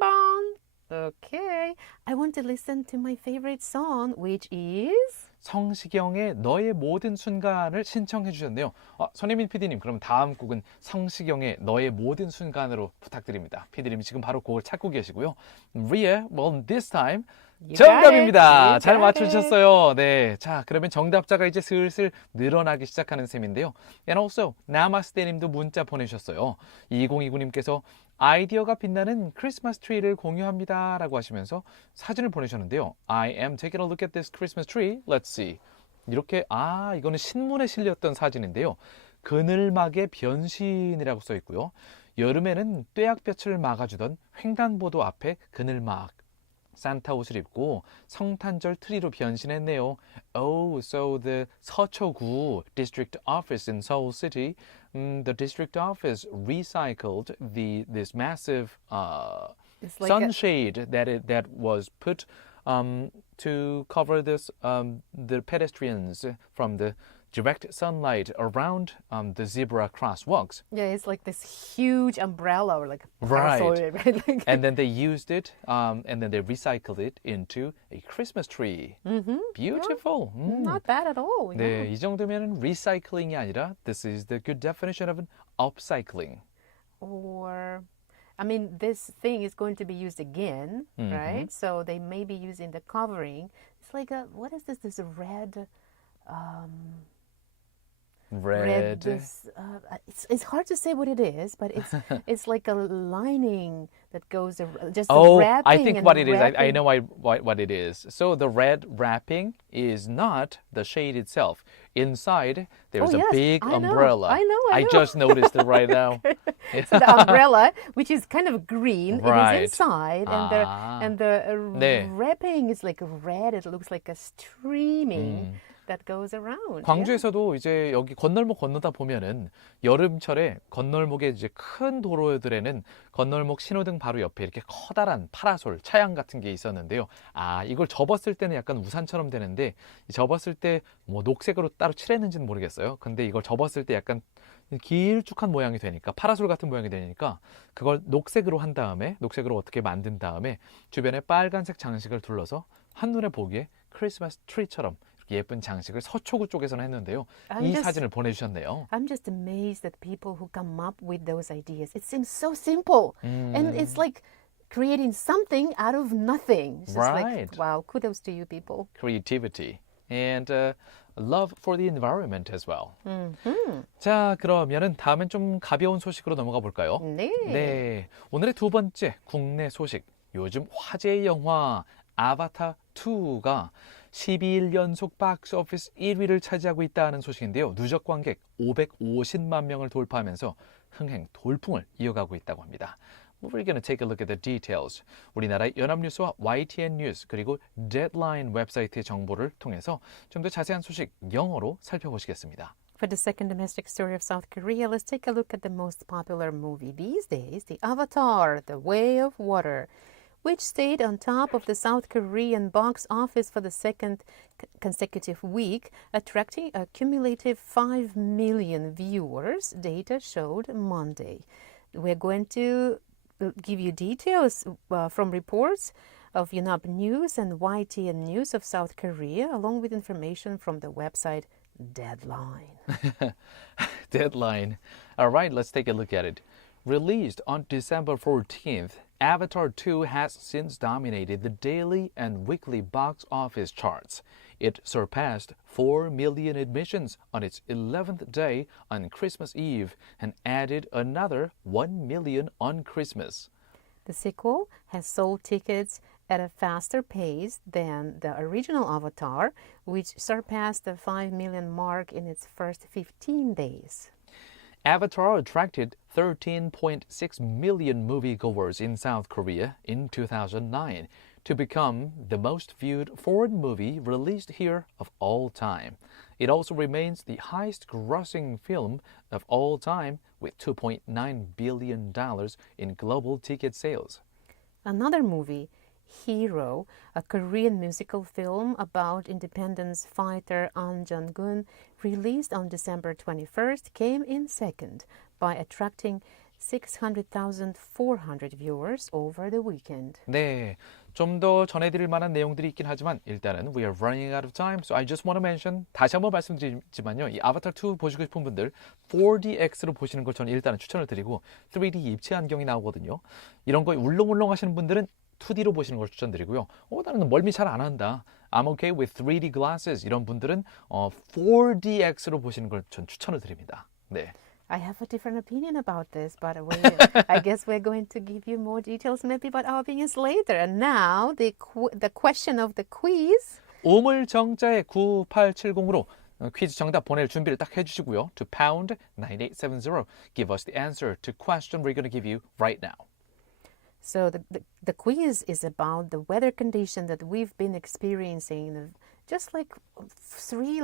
Okay. I want to listen to my favorite song, which is 성시경의 너의 모든 순간을 신청해 주셨네요. 손혜민 PD님, 그럼 다음 곡은 성시경의 너의 모든 순간으로 부탁드립니다. PD님이 지금 바로 곡을 찾고 계시고요. Ria, well, this time You 정답입니다. got it. 잘 You got it. 맞추셨어요. 네. 자, 그러면 정답자가 이제 슬슬 늘어나기 시작하는 셈인데요. And also, 나마스테 님도 문자 보내주셨어요. 2029님께서 아이디어가 빛나는 크리스마스 트리를 공유합니다. 라고 하시면서 사진을 보내주셨는데요. I am taking a look at this Christmas tree. Let's see. 이렇게, 이거는 신문에 실렸던 사진인데요. 그늘막의 변신이라고 써 있고요. 여름에는 뙤약볕을 막아주던 횡단보도 앞에 그늘막. 산타 옷을 입고 성탄절 트리로 변신했네요. Oh, so the 서초구 district office in Seoul City, the district office recycled this massive It's like sunshade that was put to cover the pedestrians from the direct sunlight around the zebra crosswalks. yeah, it's like this huge umbrella or like a Right. parasol, right? Like, And then they used it, and then they recycled it into a Christmas tree. Beautiful. not bad at all. 네, 이 정도면은 recycling이 아니라 this is the good definition of an upcycling. Or, I mean, this thing is going to be used again, right? So they may be using the covering. It's like what is this? This red. Red. This, it's hard to say what it is, but it's like a lining that goes just the Oh, wrapping. I think and what the it is. I wrapping. know what it is. So the red wrapping is not the shade itself. Inside, there's Oh, a yes, big I know, umbrella. I know. I just noticed it right now. So the umbrella, which is kind of green, Right. it is inside, and the 네. wrapping is like red. It looks like a streaming that goes around. 광주에서도 이제 여기 건널목 건너다 보면은 여름철에 건널목에 이제 큰 도로들에는 건널목 신호등 바로 옆에 이렇게 커다란 파라솔, 차양 같은 게 있었는데요. 이걸 접었을 때는 약간 우산처럼 되는데 접었을 때 뭐 녹색으로 따로 칠했는지는 모르겠어요. 근데 이걸 접었을 때 약간 길쭉한 모양이 되니까 파라솔 같은 모양이 되니까 그걸 녹색으로 한 다음에 녹색으로 어떻게 만든 다음에 주변에 빨간색 장식을 둘러서 한눈에 보기에 크리스마스 트리처럼 예쁜 장식을 서초구 쪽에서는 했는데요. 이 사진을 보내주셨네요. I'm just amazed at people who come up with those ideas. It seems so simple, and it's like creating something out of nothing. It's just Right. like, wow, kudos to you people. Creativity and love for the environment as well. 자, 그러면은 다음엔 좀 가벼운 소식으로 넘어가 볼까요? 네. 네. 오늘의 두 번째 국내 소식. 요즘 화제의 영화 아바타 2가 12일 연속 박스오피스 1위를 차지하고 있다는 소식인데요. 누적 관객 550만 명을 돌파하면서 흥행 돌풍을 이어가고 있다고 합니다. We're going to take a look at the details. 우리나라 연합뉴스와 YTN 뉴스 그리고 데드라인 웹사이트의 정보를 통해서 좀 더 자세한 소식 영어로 살펴보시겠습니다. For the second domestic story of South Korea, let's take a look at the most popular movie these days, the Avatar, The Way of Water, which stayed on top of the South Korean box office for the second consecutive week, attracting a cumulative 5 million viewers, data showed Monday. We're going to give you details from reports of Yonhap News and YTN News of South Korea, along with information from the website Deadline. Deadline. All right, let's take a look at it. Released on December 14th, Avatar 2 has since dominated the daily and weekly box office charts. It surpassed 4 million admissions on its 11th day on Christmas Eve and added another 1 million on Christmas. The sequel has sold tickets at a faster pace than the original Avatar, which surpassed the 5 million mark in its first 15 days. Avatar attracted 13.6 million moviegoers in South Korea in 2009 to become the most viewed foreign movie released here of all time. It also remains the highest grossing film of all time with $2.9 billion in global ticket sales. Another movie, Hero, a Korean musical film about independence fighter An Jung-gun, released on December 21st, came in second by attracting 600,400 viewers over the weekend. 네, 좀 더 전해드릴 만한 내용들이 있긴 하지만 일단은 we are running out of time, so I just want to mention 다시 한번 말씀드리지만요, 이 아바타 2 보시고 싶은 분들 4DX로 보시는 걸 저는 일단은 추천을 드리고 3D 입체 안경이 나오거든요. 이런 거 울렁울렁 하시는 분들은 2D로 보시는 걸 추천드리고요. 나는 멀미 잘 안 한다. I'm okay with 3D glasses. 이런 분들은 4DX로 보시는 걸 전 추천을 드립니다. 네. I have a different opinion about this, but I guess we're going to give you more details maybe about our opinions later. And now the question of the quiz. 우물정자의 9870으로 퀴즈 정답 보낼 준비를 딱 해주시고요. To pound 9870. Give us the answer to question we're going to give you right now. So the quiz is about the weather condition that we've been experiencing just like 3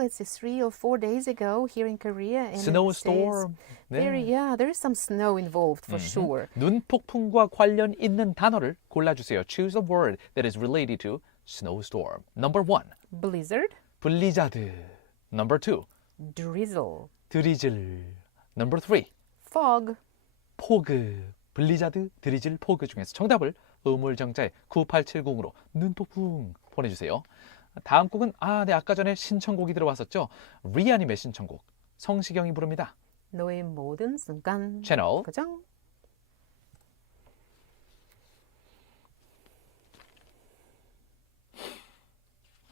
or 4 days ago here in Korea. And Snowstorm. there is some snow involved for sure. 눈폭풍과 관련 있는 단어를 골라주세요. Choose a word that is related to snowstorm. Number 1. Blizzard. 블리자드. Number 2. Drizzle. 드리즐. Number 3. Fog. 포그. 블리자드, 드리즐, 포그 중에서 정답을 우물정자에 9870으로 눈폭풍 보내주세요. 다음 곡은 아까 전에 신청곡이 들어왔었죠. 리아님의 신청곡 성시경이 부릅니다. 너의 모든 순간. 채널 고정.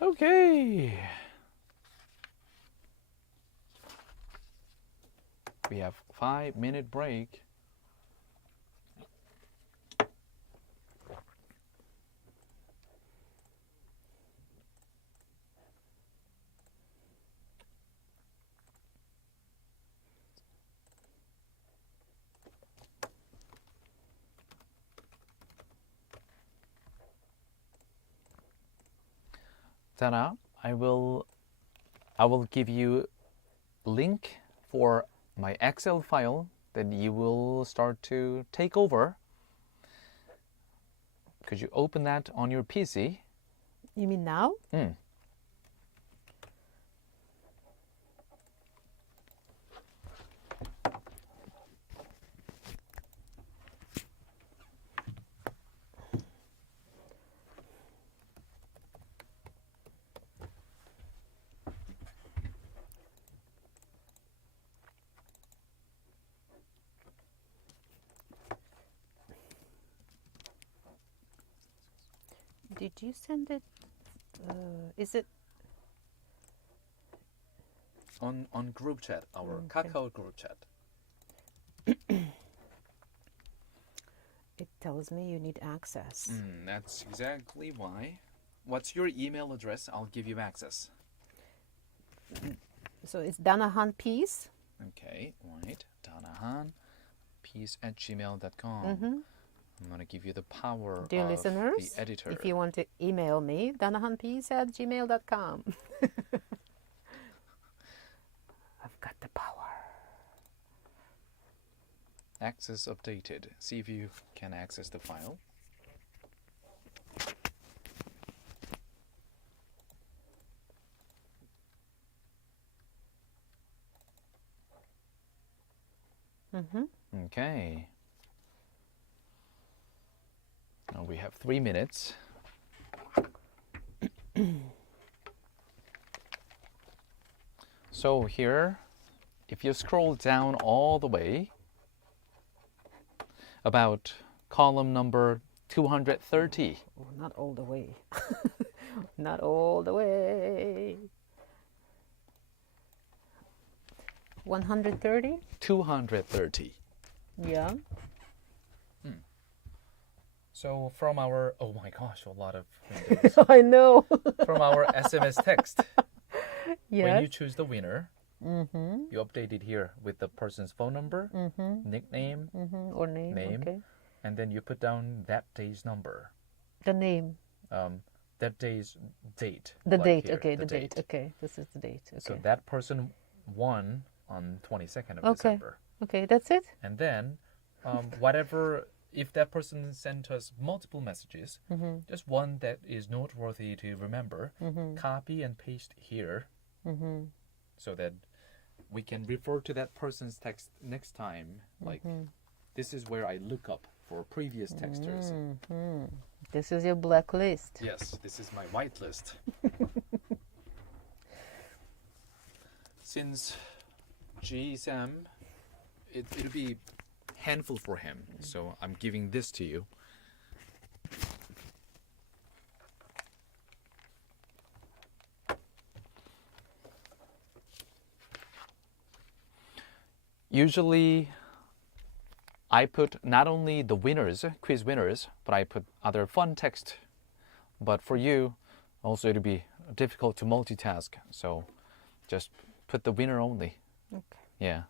Okay. We have 5-minute break. Dana, I will give you link for my Excel file that you will start to take over. Could you open that on your PC? You mean now? Did you send it? Is it On group chat, our Okay. Kakao group chat. It tells me you need access. That's exactly why. What's your email address? I'll give you access. So it's Danahan Peace. Okay, right. Danahan, peace@gmail.com. I'm going to give you the power Dear of listeners, the editor. if you want to email me, danahanpeace@gmail.com. I've got the power. Access updated. See if you can access the file. Okay. Now we have 3 minutes. So here, if you scroll down all the way, about column number 230. Oh, not all the way. Not all the way. 130? 230. Yeah. So from our, oh my gosh, a lot of windows. I know. From our SMS text, when Yes. you choose the winner, you update it here with the person's phone number, nickname, Or name. Name. Okay. and then you put down that day's number. The name. That day's date. The like date. here, Okay. The date. Okay. This is the date. Okay. So that person won on 22nd of Okay. December. Okay. That's it. And then whatever, if that person sent us multiple messages, just one that is noteworthy to remember, copy and paste here so that we can refer to that person's text next time. Like, this is where I look up for previous texters. This is your blacklist. Yes, this is my whitelist. Since G-Sam, it'll be handful for him, so I'm giving this to you. Usually I put not only the winners, quiz winners, but I put other fun text. But for you, also it'll be difficult to multitask. So just put the winner only. Okay. Yeah.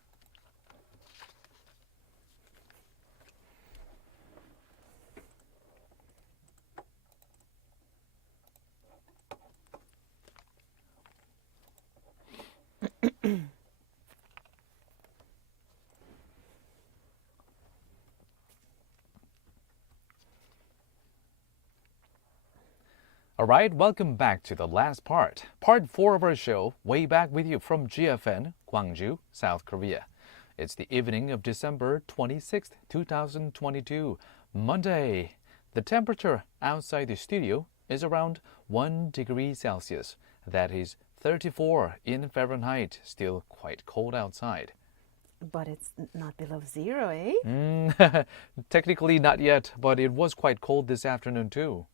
All right, welcome back to the last part 4 of our show, Way Back with You from GFN, Gwangju, South Korea. It's the evening of December 26th, 2022, Monday. The temperature outside the studio is around 1 degree Celsius. That is 34 in Fahrenheit, still quite cold outside. But it's not below zero, eh? Technically not yet, but it was quite cold this afternoon too.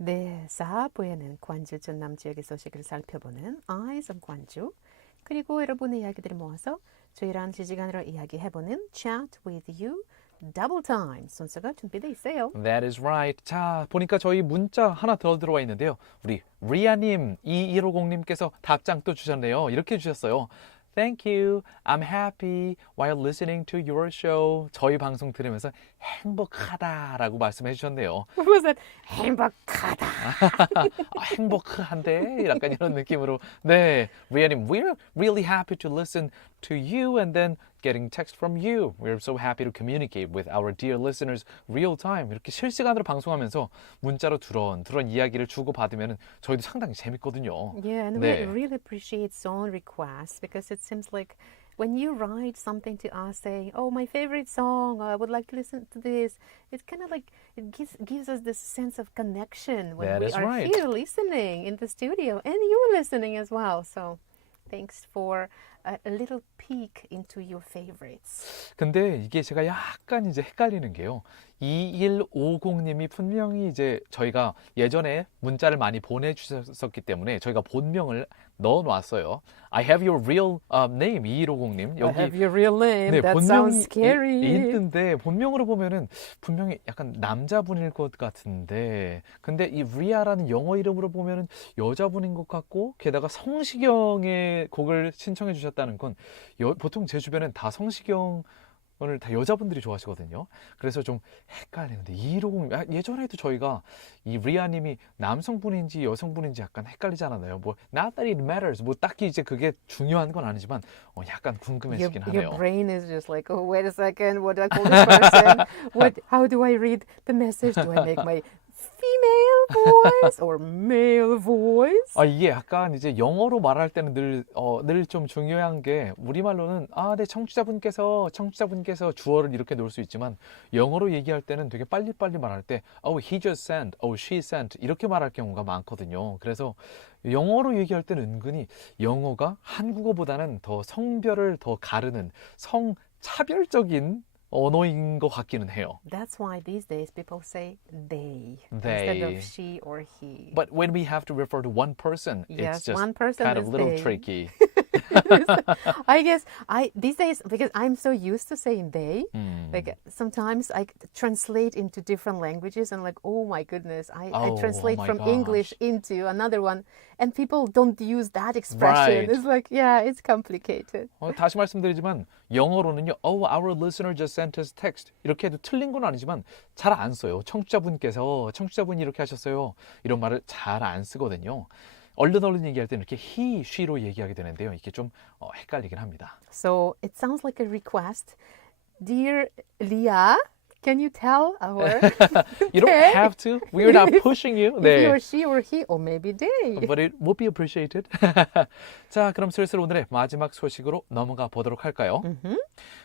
네, 4부에는 광주 전남 지역의 소식을 살펴보는 Eyes of 광주, 그리고 여러분의 이야기들을 모아서 저희랑 실시간으로 이야기해보는 Chat with You Double Time 순서가 준비되어 있어요. That is right. 자, 보니까 저희 문자 하나 더 들어와 있는데요. 우리 리아님, 2150님께서 답장 또 주셨네요. 이렇게 주셨어요. Thank you. I'm happy while listening to your show. 저희 방송 들으면서 행복하다라고 말씀해 주셨네요. What was that? 행복하다. 행복한데? 약간 이런 느낌으로. 네, 리아님, we're really happy to listen to you and then getting text from you. We're so happy to communicate with our dear listeners real time. 이렇게 실시간으로 방송하면서 문자로 두런 이야기를 주고받으면 저희도 상당히 재밌거든요. Yeah, and 네. we really appreciate song requests because it seems like when you write something to us saying, oh, my favorite song, I would like to listen to this, it's kind of like, it gives us this sense of connection when That we is are right. here listening in the studio and you're listening as well. So thanks for a little peek into your favorites. 근데 이게 제가 약간 이제 헷갈리는 게요. 2150님이 분명히 이제 저희가 예전에 문자를 많이 보내주셨었기 때문에 저희가 본명을 넣어놨어요. I have your real name, 2150님. I have your real name. 네, That 본명이 sounds scary. 있는데 본명으로 보면은 분명히 약간 남자분일 것 같은데 근데 이 리아라는 영어 이름으로 보면은 여자분인 것 같고 게다가 성시경의 곡을 신청해 주셨다는 건 보통 제 주변엔 다 성시경 오늘 다 여자분들이 좋아하시거든요. 그래서 좀 헷갈리는데 2150 예전에도 저희가 이 리아님이 남성분인지 여성분인지 약간 헷갈리지 않았나요? 뭐 not that it matters. 뭐 딱히 이제 그게 중요한 건 아니지만 약간 궁금해지긴 하네요. Your brain is just like, oh, wait a second, what do I call this person? How do I read the message? Do I make my female voice or male voice? 이게 약간 이제 영어로 말할 때는 늘 좀 중요한 게 우리말로는 네, 청취자분께서 주어를 이렇게 놓을 수 있지만 영어로 얘기할 때는 되게 빨리빨리 말할 때 he just sent, she sent 이렇게 말할 경우가 많거든요. 그래서 영어로 얘기할 때는 은근히 영어가 한국어보다는 더 성별을 더 가르는 성차별적인 언어인 것 같기는 해요. That's why these days people say they instead of she or he. But when we have to refer to one person, Yes, it's just one person kind of is a little they. tricky. I guess these days, because I'm so used to saying they, like sometimes I translate into different languages and like, oh my goodness, I translate my from gosh. English into another one and people don't use that expression. Right. It's like, yeah, it's complicated. 다시 말씀드리지만 영어로는요. Our listener just sent us text. 이렇게 해도 틀린 건 아니지만 잘 안 써요. 청취자분이 이렇게 하셨어요. 이런 말을 잘 안 쓰거든요. 얼른 얘기할 때는 이렇게 he, she로 얘기하게 되는데요. 이게 좀 헷갈리긴 합니다. So it sounds like a request. Dear Leah, can you tell our You don't have to. We're not pushing you. if you're she or he or maybe they? But it would be appreciated. 자, 그럼 슬슬 오늘의 마지막 소식으로 넘어가 보도록 할까요?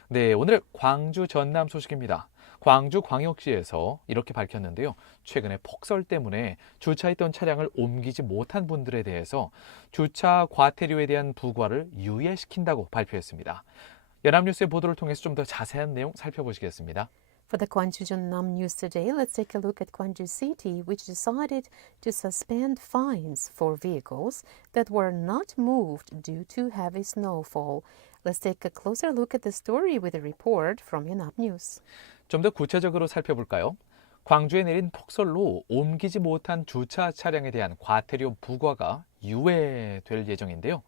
네, 오늘 광주 전남 소식입니다. 광주 광역시에서 이렇게 밝혔는데요. 최근에 폭설 때문에 주차했던 차량을 옮기지 못한 분들에 대해서 주차 과태료에 대한 부과를 유예시킨다고 발표했습니다. 연합뉴스의 보도를 통해서 좀 더 자세한 내용 살펴보시겠습니다. For the 광주전남 news today, let's take a look at Gwangju City, which decided to suspend fines for vehicles that were not moved due to heavy snowfall. Let's take a closer look at the story with a report from Yonhap News. 좀 더 구체적으로 살펴볼까요? 광주에 내린 폭설로 옮기지 못한 주차 차량에 대한 과태료 부과가 유예될 예정인데요.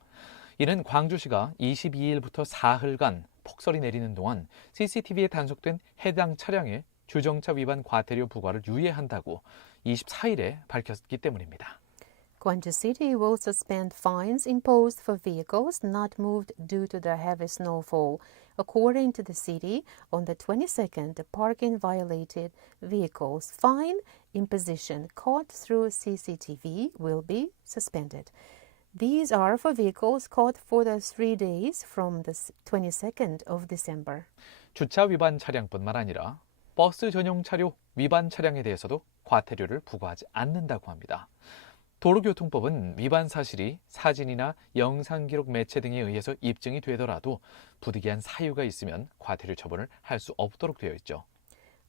이는 광주시가 22일부터 사흘간 폭설이 내리는 동안 CCTV에 단속된 해당 차량의 주정차 위반 과태료 부과를 유예한다고 24일에 밝혔기 때문입니다. Gwangju City will suspend fines imposed for vehicles not moved due to the heavy snowfall. According to the city, on the 22nd, the parking violated vehicles fine imposition caught through CCTV will be suspended. These are for vehicles caught for the 3 days from the 22nd of December. 주차 위반 차량뿐만 아니라 버스 전용 차료 위반 차량에 대해서도 과태료를 부과하지 않는다고 합니다. 도로교통법은 위반 사실이 사진이나 영상 기록 매체 등에 의해서 입증이 되더라도 부득이한 사유가 있으면 과태료 처분을 할 수 없도록 되어 있죠.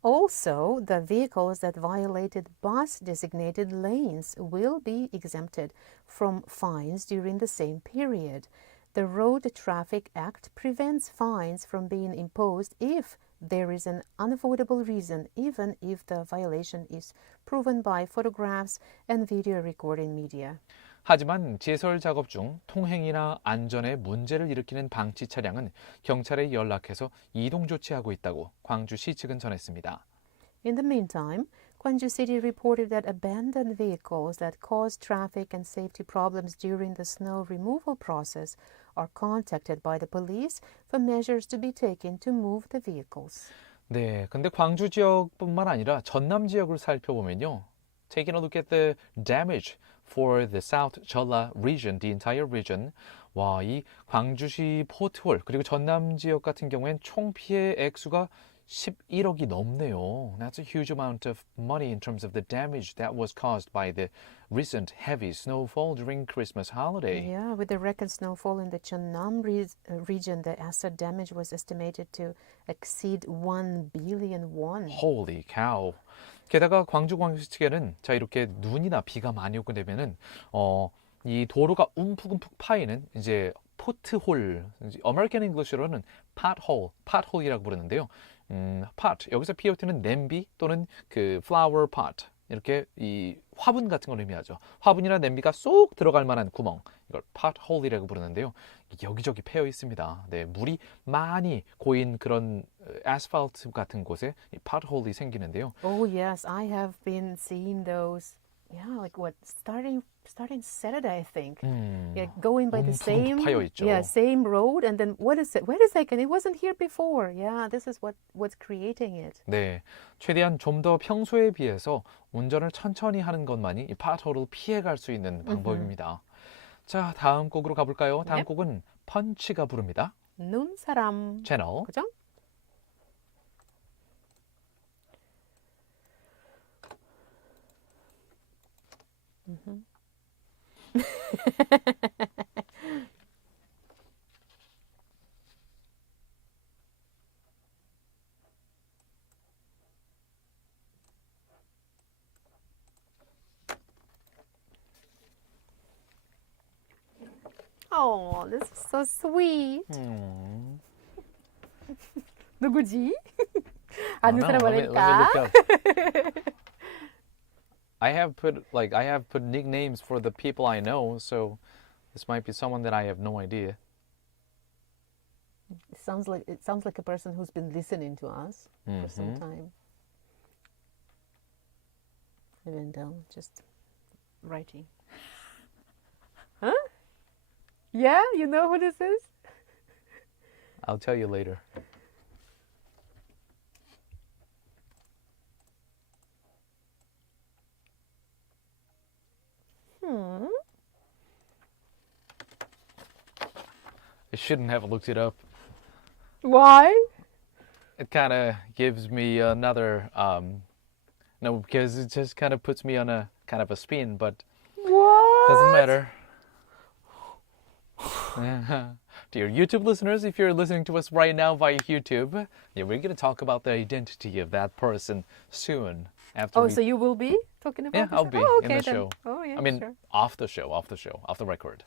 Also, the vehicles that violated bus designated lanes will be exempted from fines during the same period. The Road Traffic Act prevents fines from being imposed if there is an unavoidable reason, even if the violation is proven by photographs and video recording media. 하지만 제설 작업 중 통행이나 안전에 문제를 일으키는 방치 차량은 경찰에 연락해서 이동 조치하고 있다고 광주시 측은 전했습니다. In the meantime, Gwangju City reported that abandoned vehicles that cause traffic and safety problems during the snow removal process are contacted by the police for measures to be taken to move the vehicles. 네, 근데 광주 지역뿐만 아니라 전남 지역을 살펴보면요. Taking a look at the damage for the South Jeolla region, the entire region. 와, 이 광주시 포트홀 그리고 전남 지역 같은 경우엔 총 피해 액수가 11억이 넘네요. That's a huge amount of money in terms of the damage that was caused by the recent heavy snowfall during Christmas holiday. Yeah, with the record snowfall in the Jeonnam region, the asset damage was estimated to exceed 1 billion won. Holy cow. 게다가 광주광역시 측에는 자 이렇게 눈이나 비가 많이 오게 되면은 이 도로가 움푹움푹 파이는 이제 포트홀, American English로는 pothole이라고 부르는데요. pot 여기서 pot는 냄비 또는 그 flower pot 이렇게 이 화분 같은 걸 의미하죠. 화분이나 냄비가 쏙 들어갈 만한 구멍 이걸 pothole이라고 부르는데요. 여기저기 패여 있습니다. 네, 물이 많이 고인 그런 아스팔트 같은 곳에 이 pothole이 생기는데요. Oh yes, I have been seeing those. Yeah, like what starting Saturday, I think. Yeah, going by the same 파여 있죠. same road, and then what is it? Wait a second, it wasn't here before. Yeah, this is what's creating it. 네, 최대한 좀 더 평소에 비해서 운전을 천천히 하는 것만이 이 pothole을 피해갈 수 있는 방법입니다. 자, 다음 곡으로 가볼까요? 다음 곡은 펀치가 부릅니다. 눈사람 채널. 그죠? Oh, this is so sweet. 누구지? 아는 사람 Let me 말일까? look up. I have put nicknames for the people I know, so this might be someone that I have no idea. It sounds like a person who's been listening to us for some time. Even though just writing. Huh? Yeah, you know who this is? I'll tell you later. I shouldn't have looked it up. Why? It kind of gives me another, no, because it just kind of puts me on a kind of a spin, but What? doesn't matter. Dear YouTube listeners, if you're listening to us right now via YouTube, yeah, we're going to talk about the identity of that person soon. After So you will be talking about yeah, the I'll show? be Oh, in okay, the then. show. Oh, yeah, I mean, sure. off the show, off the record.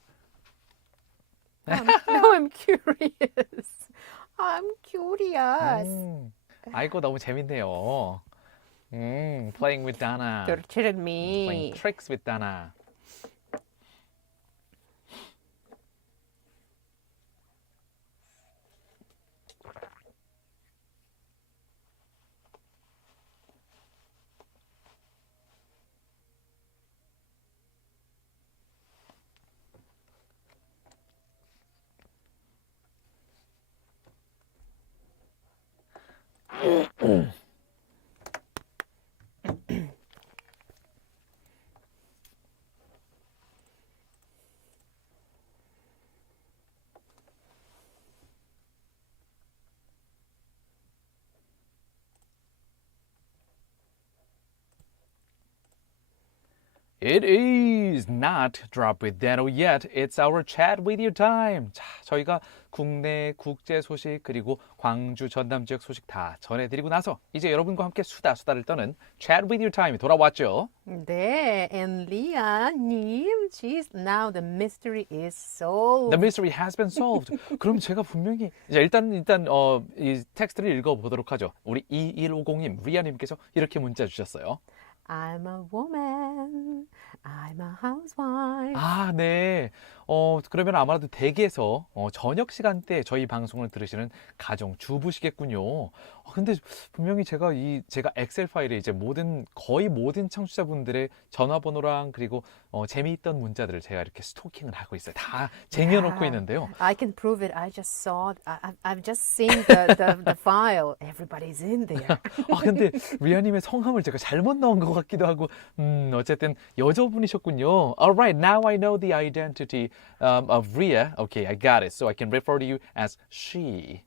Now I'm curious. I'm curious. 아이고 너무 재밌네요. Playing with Dana. You're kidding Playing me. tricks with Dana. It is not Drop with Dano yet. It's our chat with you time. 자, 저희가 국내 국제 소식 그리고 광주 전남 지역 소식 다 전해드리고 나서 이제 여러분과 함께 수다를 떠는 chat with you time이 돌아왔죠. 네, and Leah-님, now the mystery is solved. The mystery has been solved. 그럼 제가 분명히 일단 이 텍스트를 읽어보도록 하죠. 우리 2150님, 리아님께서 이렇게 문자 주셨어요. I'm a woman. I'm a housewife. 아, 네. 그러면 아마도 댁에서 저녁 시간대 저희 방송을 들으시는 가정 주부시겠군요. 근데 분명히 제가 엑셀 파일에 이제 거의 모든 청취자분들의 전화번호랑 그리고 재미있던 문자들을 제가 이렇게 스토킹을 하고 있어요. 다 쟁여놓고 있는데요. I can prove it. I just saw it. I've just seen the file. Everybody's in there. 근데 리아님의 성함을 제가 잘못 넣은 것 같기도 하고, 어쨌든 여자분이셨군요. Alright, now I know the identity of Ria. Okay, I got it. So I can refer to you as she.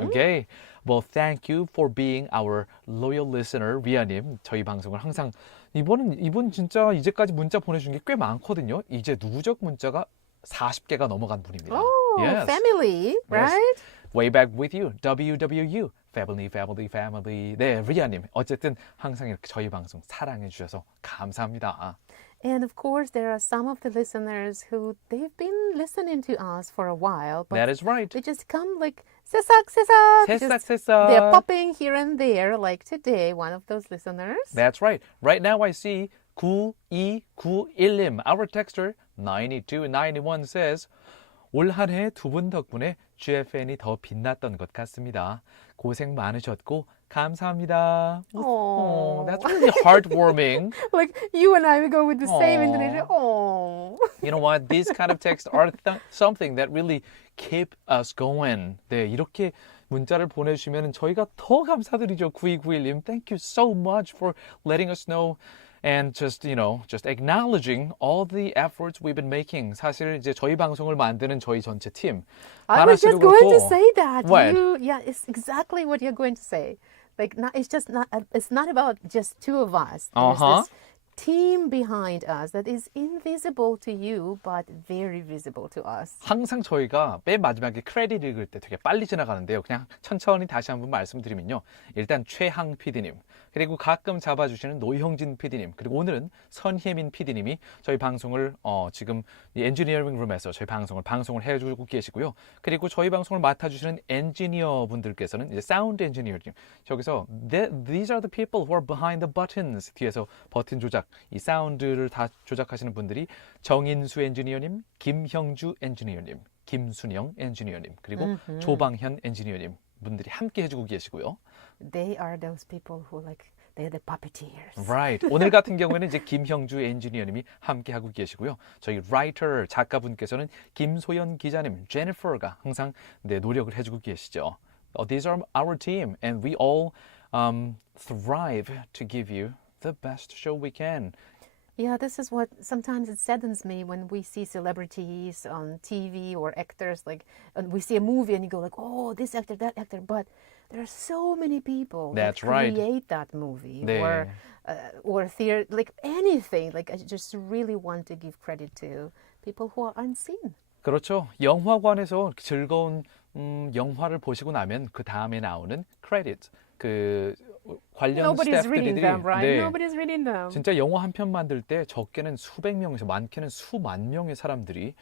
Okay. Well, thank you for being our loyal listener, 리아님. 저희 방송을 항상 이분 진짜 이제까지 문자 보내준 게 꽤 많거든요. 이제 누적 문자가 40개가 넘어간 분입니다. Oh, yes. family, right? Yes. Way back with you, WWU, family. 네, 리아님. 어쨌든 항상 이렇게 저희 방송 사랑해 주셔서 감사합니다. And of course, there are some of the listeners who they've been listening to us for a while, but That is right. they just come like 새싹. They're 새싹. popping here and there, like today, one of those listeners. That's right. Right now I see 9291님. Our texter 9291 says 올 한 해 두 분 덕분에 GFN이 더 빛났던 것 같습니다. 고생 많으셨고 감사합니다. Oh, That's really heartwarming. like you and I, we go with the same intonation. Oh. You know what? These kind of texts are something that really keep us going. 네, 이렇게 문자를 보내주시면 저희가 더 감사드리죠. 9291님. Thank you so much for letting us know. And just acknowledging all the efforts we've been making. 사실 이제 저희 방송을 만드는 저희 전체 팀. I was just going to say that. What? Yeah, it's exactly what you're going to say. Like, it's not about just two of us. There's this team behind us that is invisible to you, but very visible to us. 항상 저희가 맨 마지막에 크레딧 읽을 때 되게 빨리 지나가는데요. 그냥 천천히 다시 한번 말씀드리면요. 일단 최항 PD님, 그리고 가끔 잡아주시는 노형진 PD님, 그리고 오늘은 선혜민 PD님이 저희 방송을 지금 엔지니어링 룸에서 저희 방송을 해주고 계시고요. 그리고 저희 방송을 맡아주시는 엔지니어 분들께서는 이제 사운드 엔지니어님, 저기서 these are the people who are behind the buttons, 뒤에서 버튼 조작, 이 사운드를 다 조작하시는 분들이 정인수 엔지니어님, 김형주 엔지니어님, 김순영 엔지니어님, 그리고 조방현 엔지니어님 분들이 함께 해주고 계시고요. They are those people who they're the puppeteers. Right. 오늘 같은 경우에는 이제 김형주 엔지니어님이 함께 하고 계시고요. 저희 라이터 작가분께서는 김소연 기자님, 제니퍼가 항상 노력을 해주고 계시죠. These are our team, and we all thrive to give you the best show we can. Yeah, this is what sometimes it saddens me when we see celebrities on TV or actors, and we see a movie and you go like, oh, this actor, that actor, but there are so many people That's that right. create that movie 네. or theater, like anything. Like I just really want to give credit to people who are unseen. 그렇죠. 영화관에서 즐거운 영화를 보시고 나면 그 다음에 나오는 크레딧, 관련 Nobody's reading 스태프들이 them, right? 네, Nobody's reading them. 진짜 영어 한 편 만들 때 적게는 수백 명에서 많게는 수만 명의 사람들이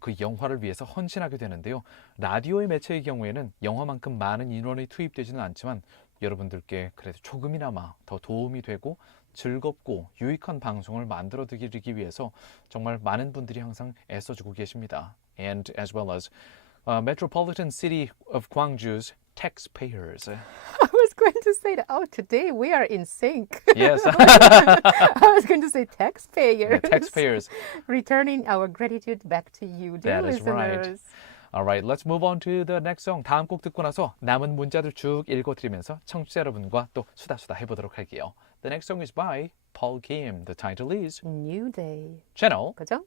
그 영화를 위해서 헌신하게 되는데요. 라디오의 매체의 경우에는 영화만큼 많은 인원이 투입되지는 않지만 여러분들께 그래도 조금이나마 더 도움이 되고 즐겁고 유익한 방송을 만들어 드리기 위해서 정말 많은 분들이 항상 애써주고 계십니다. And as well as Metropolitan City of Gwangju's taxpayers. I was going to say that. Oh, today we are in sync. Yes. I was going to say taxpayers. taxpayers. Returning our gratitude back to you, dear That is right. listeners. Alright, let's move on to the next song. 다음 곡 듣고 나서 남은 문자들 쭉 읽어드리면서 청취자 여러분과 또 수다수다 해보도록 할게요. The next song is by Paul Kim. The title is New day. Channel. 그죠?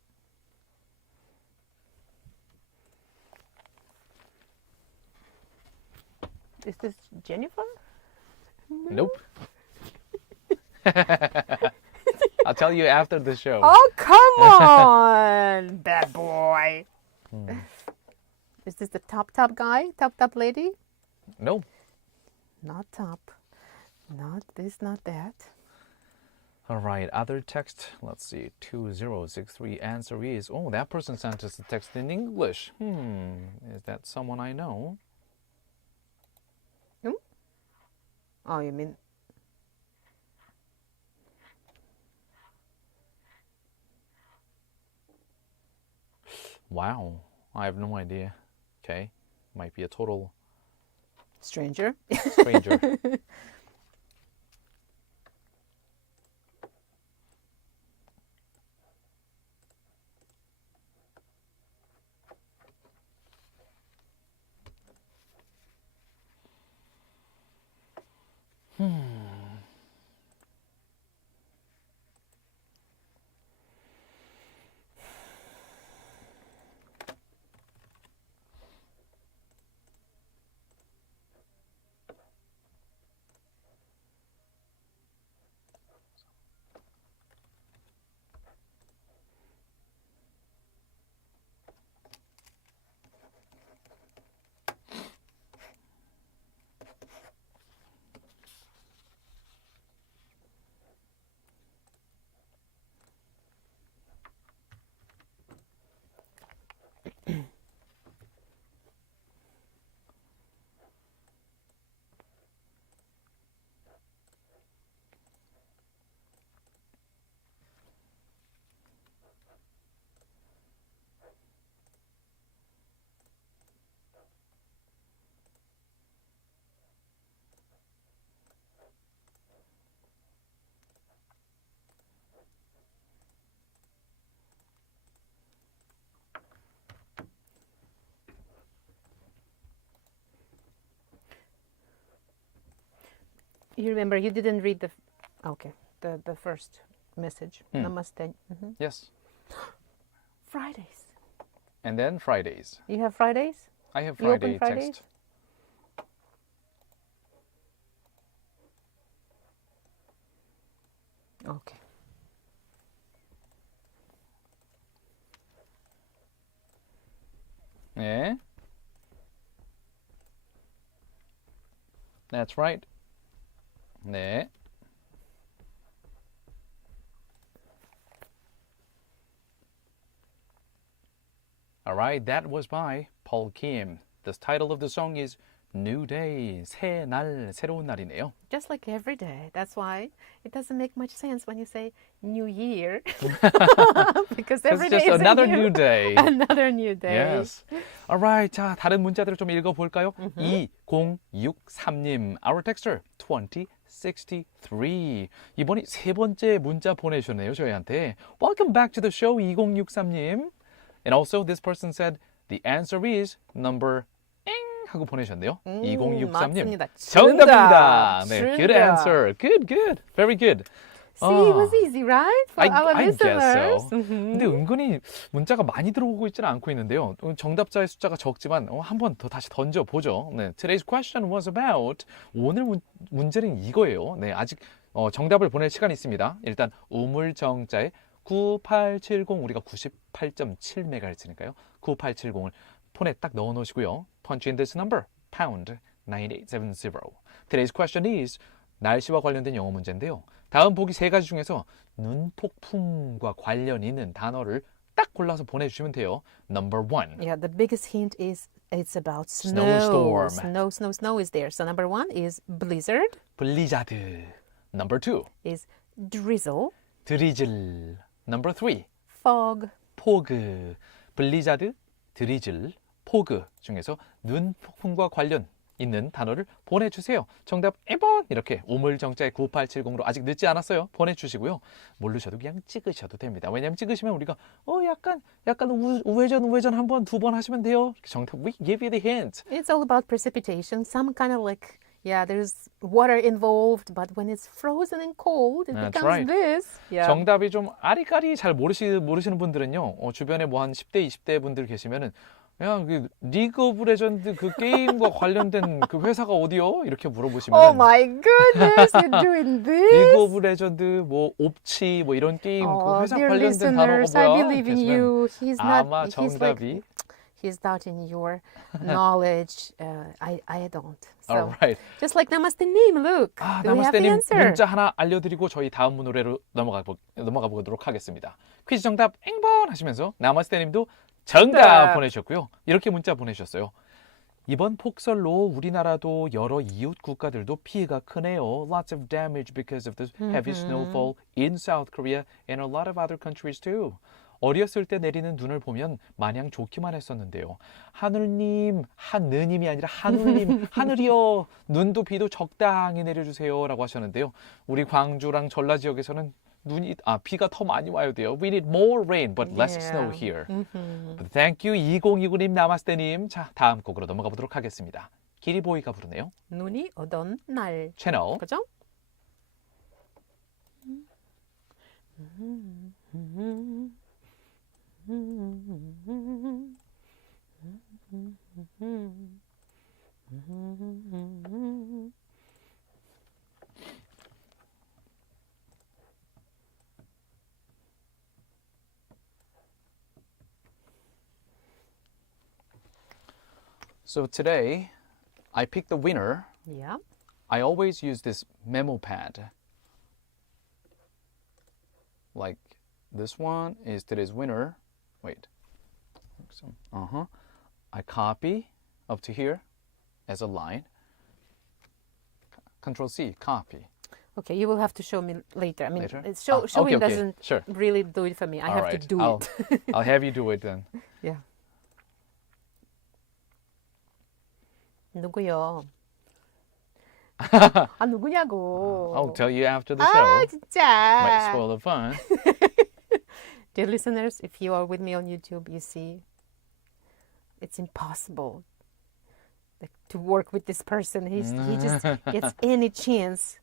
Is this Jennifer? Nope. I'll tell you after the show. Oh, come on, bad boy. Is this the top guy? Top lady? Nope. Not top. Not this, not that. All right, other text. Let's see. 2063 answer is, oh, that person sent us a text in English. Is that someone I know? Oh, you mean... Wow, I have no idea. Okay, might be a total stranger? stranger. You remember you didn't read the first message. Namaste. Yes. Fridays. And then Fridays. You have Fridays? I have You open Friday Fridays? text. Okay. Yeah. That's right. 네. All right, that was by Paul Kim. The title of the song is New Day. 새 날, 새로운 날이네요. Just like every day. That's why it doesn't make much sense when you say New Year. Because every It's day just is another a new day. Another new day. Yes. All right. 자, 다른 문자들을 좀 읽어볼까요? 2063님. Our texter 2063. 이번이 세 번째 문자 보내주셨네요, 저희한테. Welcome back to the show, 2063님. And also this person said the answer is number 하고 보내셨네요. 2063님. 맞습니다. 정답입니다. 네, 정답. good answer. Good, good. Very good. See, it was easy, right? For our I listeners. guess so. 근데 은근히 문자가 많이 들어오고 있지는 않고 있는데요. 정답자의 숫자가 적지만 한 번 더 다시 던져보죠. 네, Today's question was about 오늘 문제는 이거예요. 네, 아직 정답을 보낼 시간이 있습니다. 일단 우물정자에 9870 우리가 98.7MHz니까요. 9870을 폰에 딱 넣어 놓으시고요. Punch in this number, pound 9870. Today's question is 날씨와 관련된 영어 문제인데요. 다음 보기 3가지 중에서 눈폭풍과 관련 있는 단어를 딱 골라서 보내주시면 돼요. Number 1. Yeah, the biggest hint is it's about snow. Snowstorm. Snow is there. So number 1 is blizzard. 블리자드. Number 2. Is drizzle. 드리즐. Number 3. Fog. 포그. 블리자드, 드리즐, 포그 중에서 눈 폭풍과 관련 있는 단어를 보내주세요. 정답 1번 이렇게 우물정자에 9870로 아직 늦지 않았어요. 보내주시고요. 모르셔도 그냥 찍으셔도 됩니다. 왜냐하면 찍으시면 우리가 약간 우회전 한번 2번 하시면 돼요. 정답 we give you the hint. It's all about precipitation. Some kind of like, yeah, there's water involved, but when it's frozen and cold, it That's becomes right. this. Yeah. 정답이 좀 아리까리 잘 모르시는 분들은요. 주변에 뭐 한 10대, 20대 분들 계시면은 야, 그 리그 오브 레전드 그 게임과 관련된 그 회사가 어디요? 이렇게 물어보시면 Oh my goodness, you're doing this? 리그 오브 레전드 뭐 옵치 뭐 이런 게임 그 회사 dear 관련된 단어가 listeners, I 뭐야? believe in 이렇게 you. 하시면 He's not. 아마 정답이 He's not in your knowledge. I don't. So alright. just like Namaste-님, look. Do we have the 나마스테님 answer? 문자 하나 알려드리고 저희 다음 노래로 넘어가 보도록 하겠습니다. 퀴즈 정답 앵번 하시면서 나마스테님도 정답 보내주셨고요. 이렇게 문자 보내주셨어요. 이번 폭설로 우리나라도 여러 이웃 국가들도 피해가 크네요. Lots of damage because of the heavy snowfall in South Korea and a lot of other countries too. 어렸을 때 내리는 눈을 보면 마냥 좋기만 했었는데요. 하늘님, 하느님이 아니라 하늘님, 하늘이요. 눈도 비도 적당히 내려주세요. 라고 하셨는데요. 우리 광주랑 전라 지역에서는 비가 더 많이 와야 돼요. We need more rain, but less snow here. But thank you, 2029님, 나마스테님. 자, 다음 곡으로 넘어가 보도록 하겠습니다. 기리보이가 부르네요. 눈이 오던 날. 채널. 그죠? So today, I picked the winner. Yeah. I always use this memo pad. Like this one is today's winner. Wait. I copy up to here as a line. Control C, copy. Okay, you will have to show me later. I mean, Later? showing okay. doesn't Sure. really do it for me. I All have right. to do I'll, it. I'll have you do it then. Yeah. 누구요? 누구냐고. I'll tell you after the 아, show. 진짜. Might spoil the fun. Dear listeners, if you are with me on YouTube, you see, it's impossible to work with this person. He just gets any chance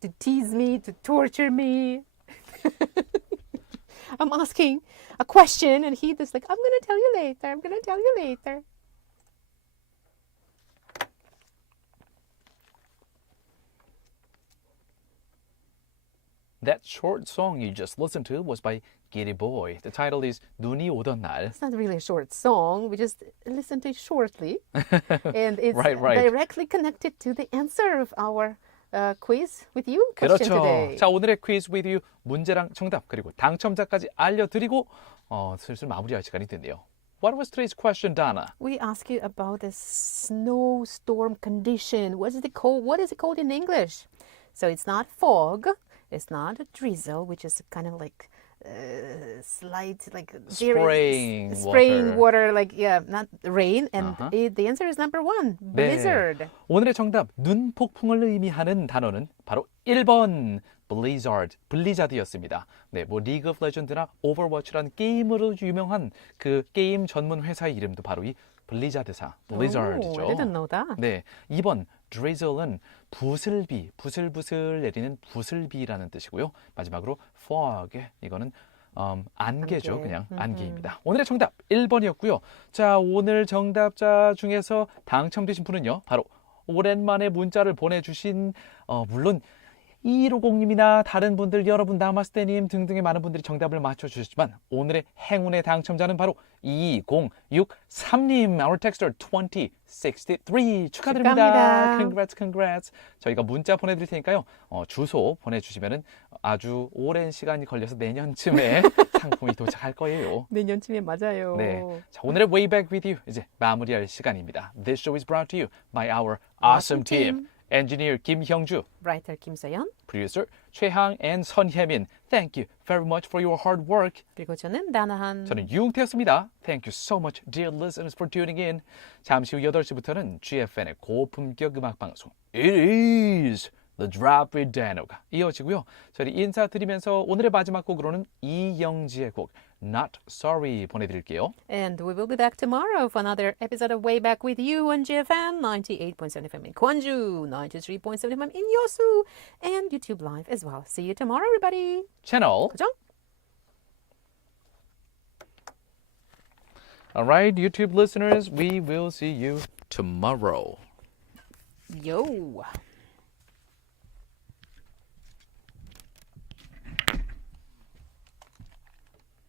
to tease me, to torture me. I'm asking a question, and he just like, I'm going to tell you later. I'm going to tell you later. That short song you just listened to was by Giddy Boy. The title is 눈이 오던 날. It's not really a short song. We just listened to it shortly. And it's Right. directly connected to the answer of our quiz with you question 그렇죠. today. 자, 오늘의 quiz with you 문제랑 정답 그리고 당첨자까지 알려드리고 슬슬 마무리할 시간이 됐네요. What was today's question, Donna? We ask you about the snowstorm condition. What is it called in English? So it's not fog. It's not a drizzle, which is kind of like slight, like spraying water, like not rain. And the answer is number 1, blizzard. 네. 오늘의 정답 눈폭풍을 의미하는 단어는 바로 1번 blizzard, 블리자드였습니다. 네, 뭐 리그 오브 레전드나 오버워치라는 게임으로 유명한 그 게임 전문 회사의 이름도 바로 이 블리자드사, blizzard죠. I didn't know that. 네, 2번 drizzle은 부슬비, 부슬부슬 내리는 부슬비라는 뜻이고요. 마지막으로 fog, 이거는 안개죠. 안개. 그냥 안개입니다. 오늘의 정답 1번이었고요. 자, 오늘 정답자 중에서 당첨되신 분은요. 바로 오랜만에 문자를 보내주신 물론 2150님이나 다른 분들, 여러분, 나마스테님 등등의 많은 분들이 정답을 맞춰주셨지만 오늘의 행운의 당첨자는 바로 2063님, our texter 2063 축하드립니다. 축하합니다. Congrats, congrats. 저희가 문자 보내드릴 테니까요. 주소 보내주시면은 아주 오랜 시간이 걸려서 내년쯤에 상품이 도착할 거예요. 내년쯤에 맞아요. 네, 자, 오늘의 Way Back With You 이제 마무리할 시간입니다. This show is brought to you by our awesome team. Engineer 김형주, Writer 김서연, Producer 최항 and 선혜민. Thank you very much for your hard work. 그리고 저는 나나한. 저는 유웅태였습니다. Thank you so much, dear listeners, for tuning in. 잠시 후 8시부터는 GFN의 고품격 음악방송 It is The Drop with Dano가 이어지고요. 저희 인사드리면서 오늘의 마지막 곡으로는 이영지의 곡 Not Sorry 보내드릴게요. And we will be back tomorrow for another episode of Way Back With You on GFM 98.7 FM in Gwangju, 93.7 FM in Yosu, and YouTube Live as well. See you tomorrow, everybody. 채널 고정. Alright, YouTube listeners, we will see you tomorrow. Yo.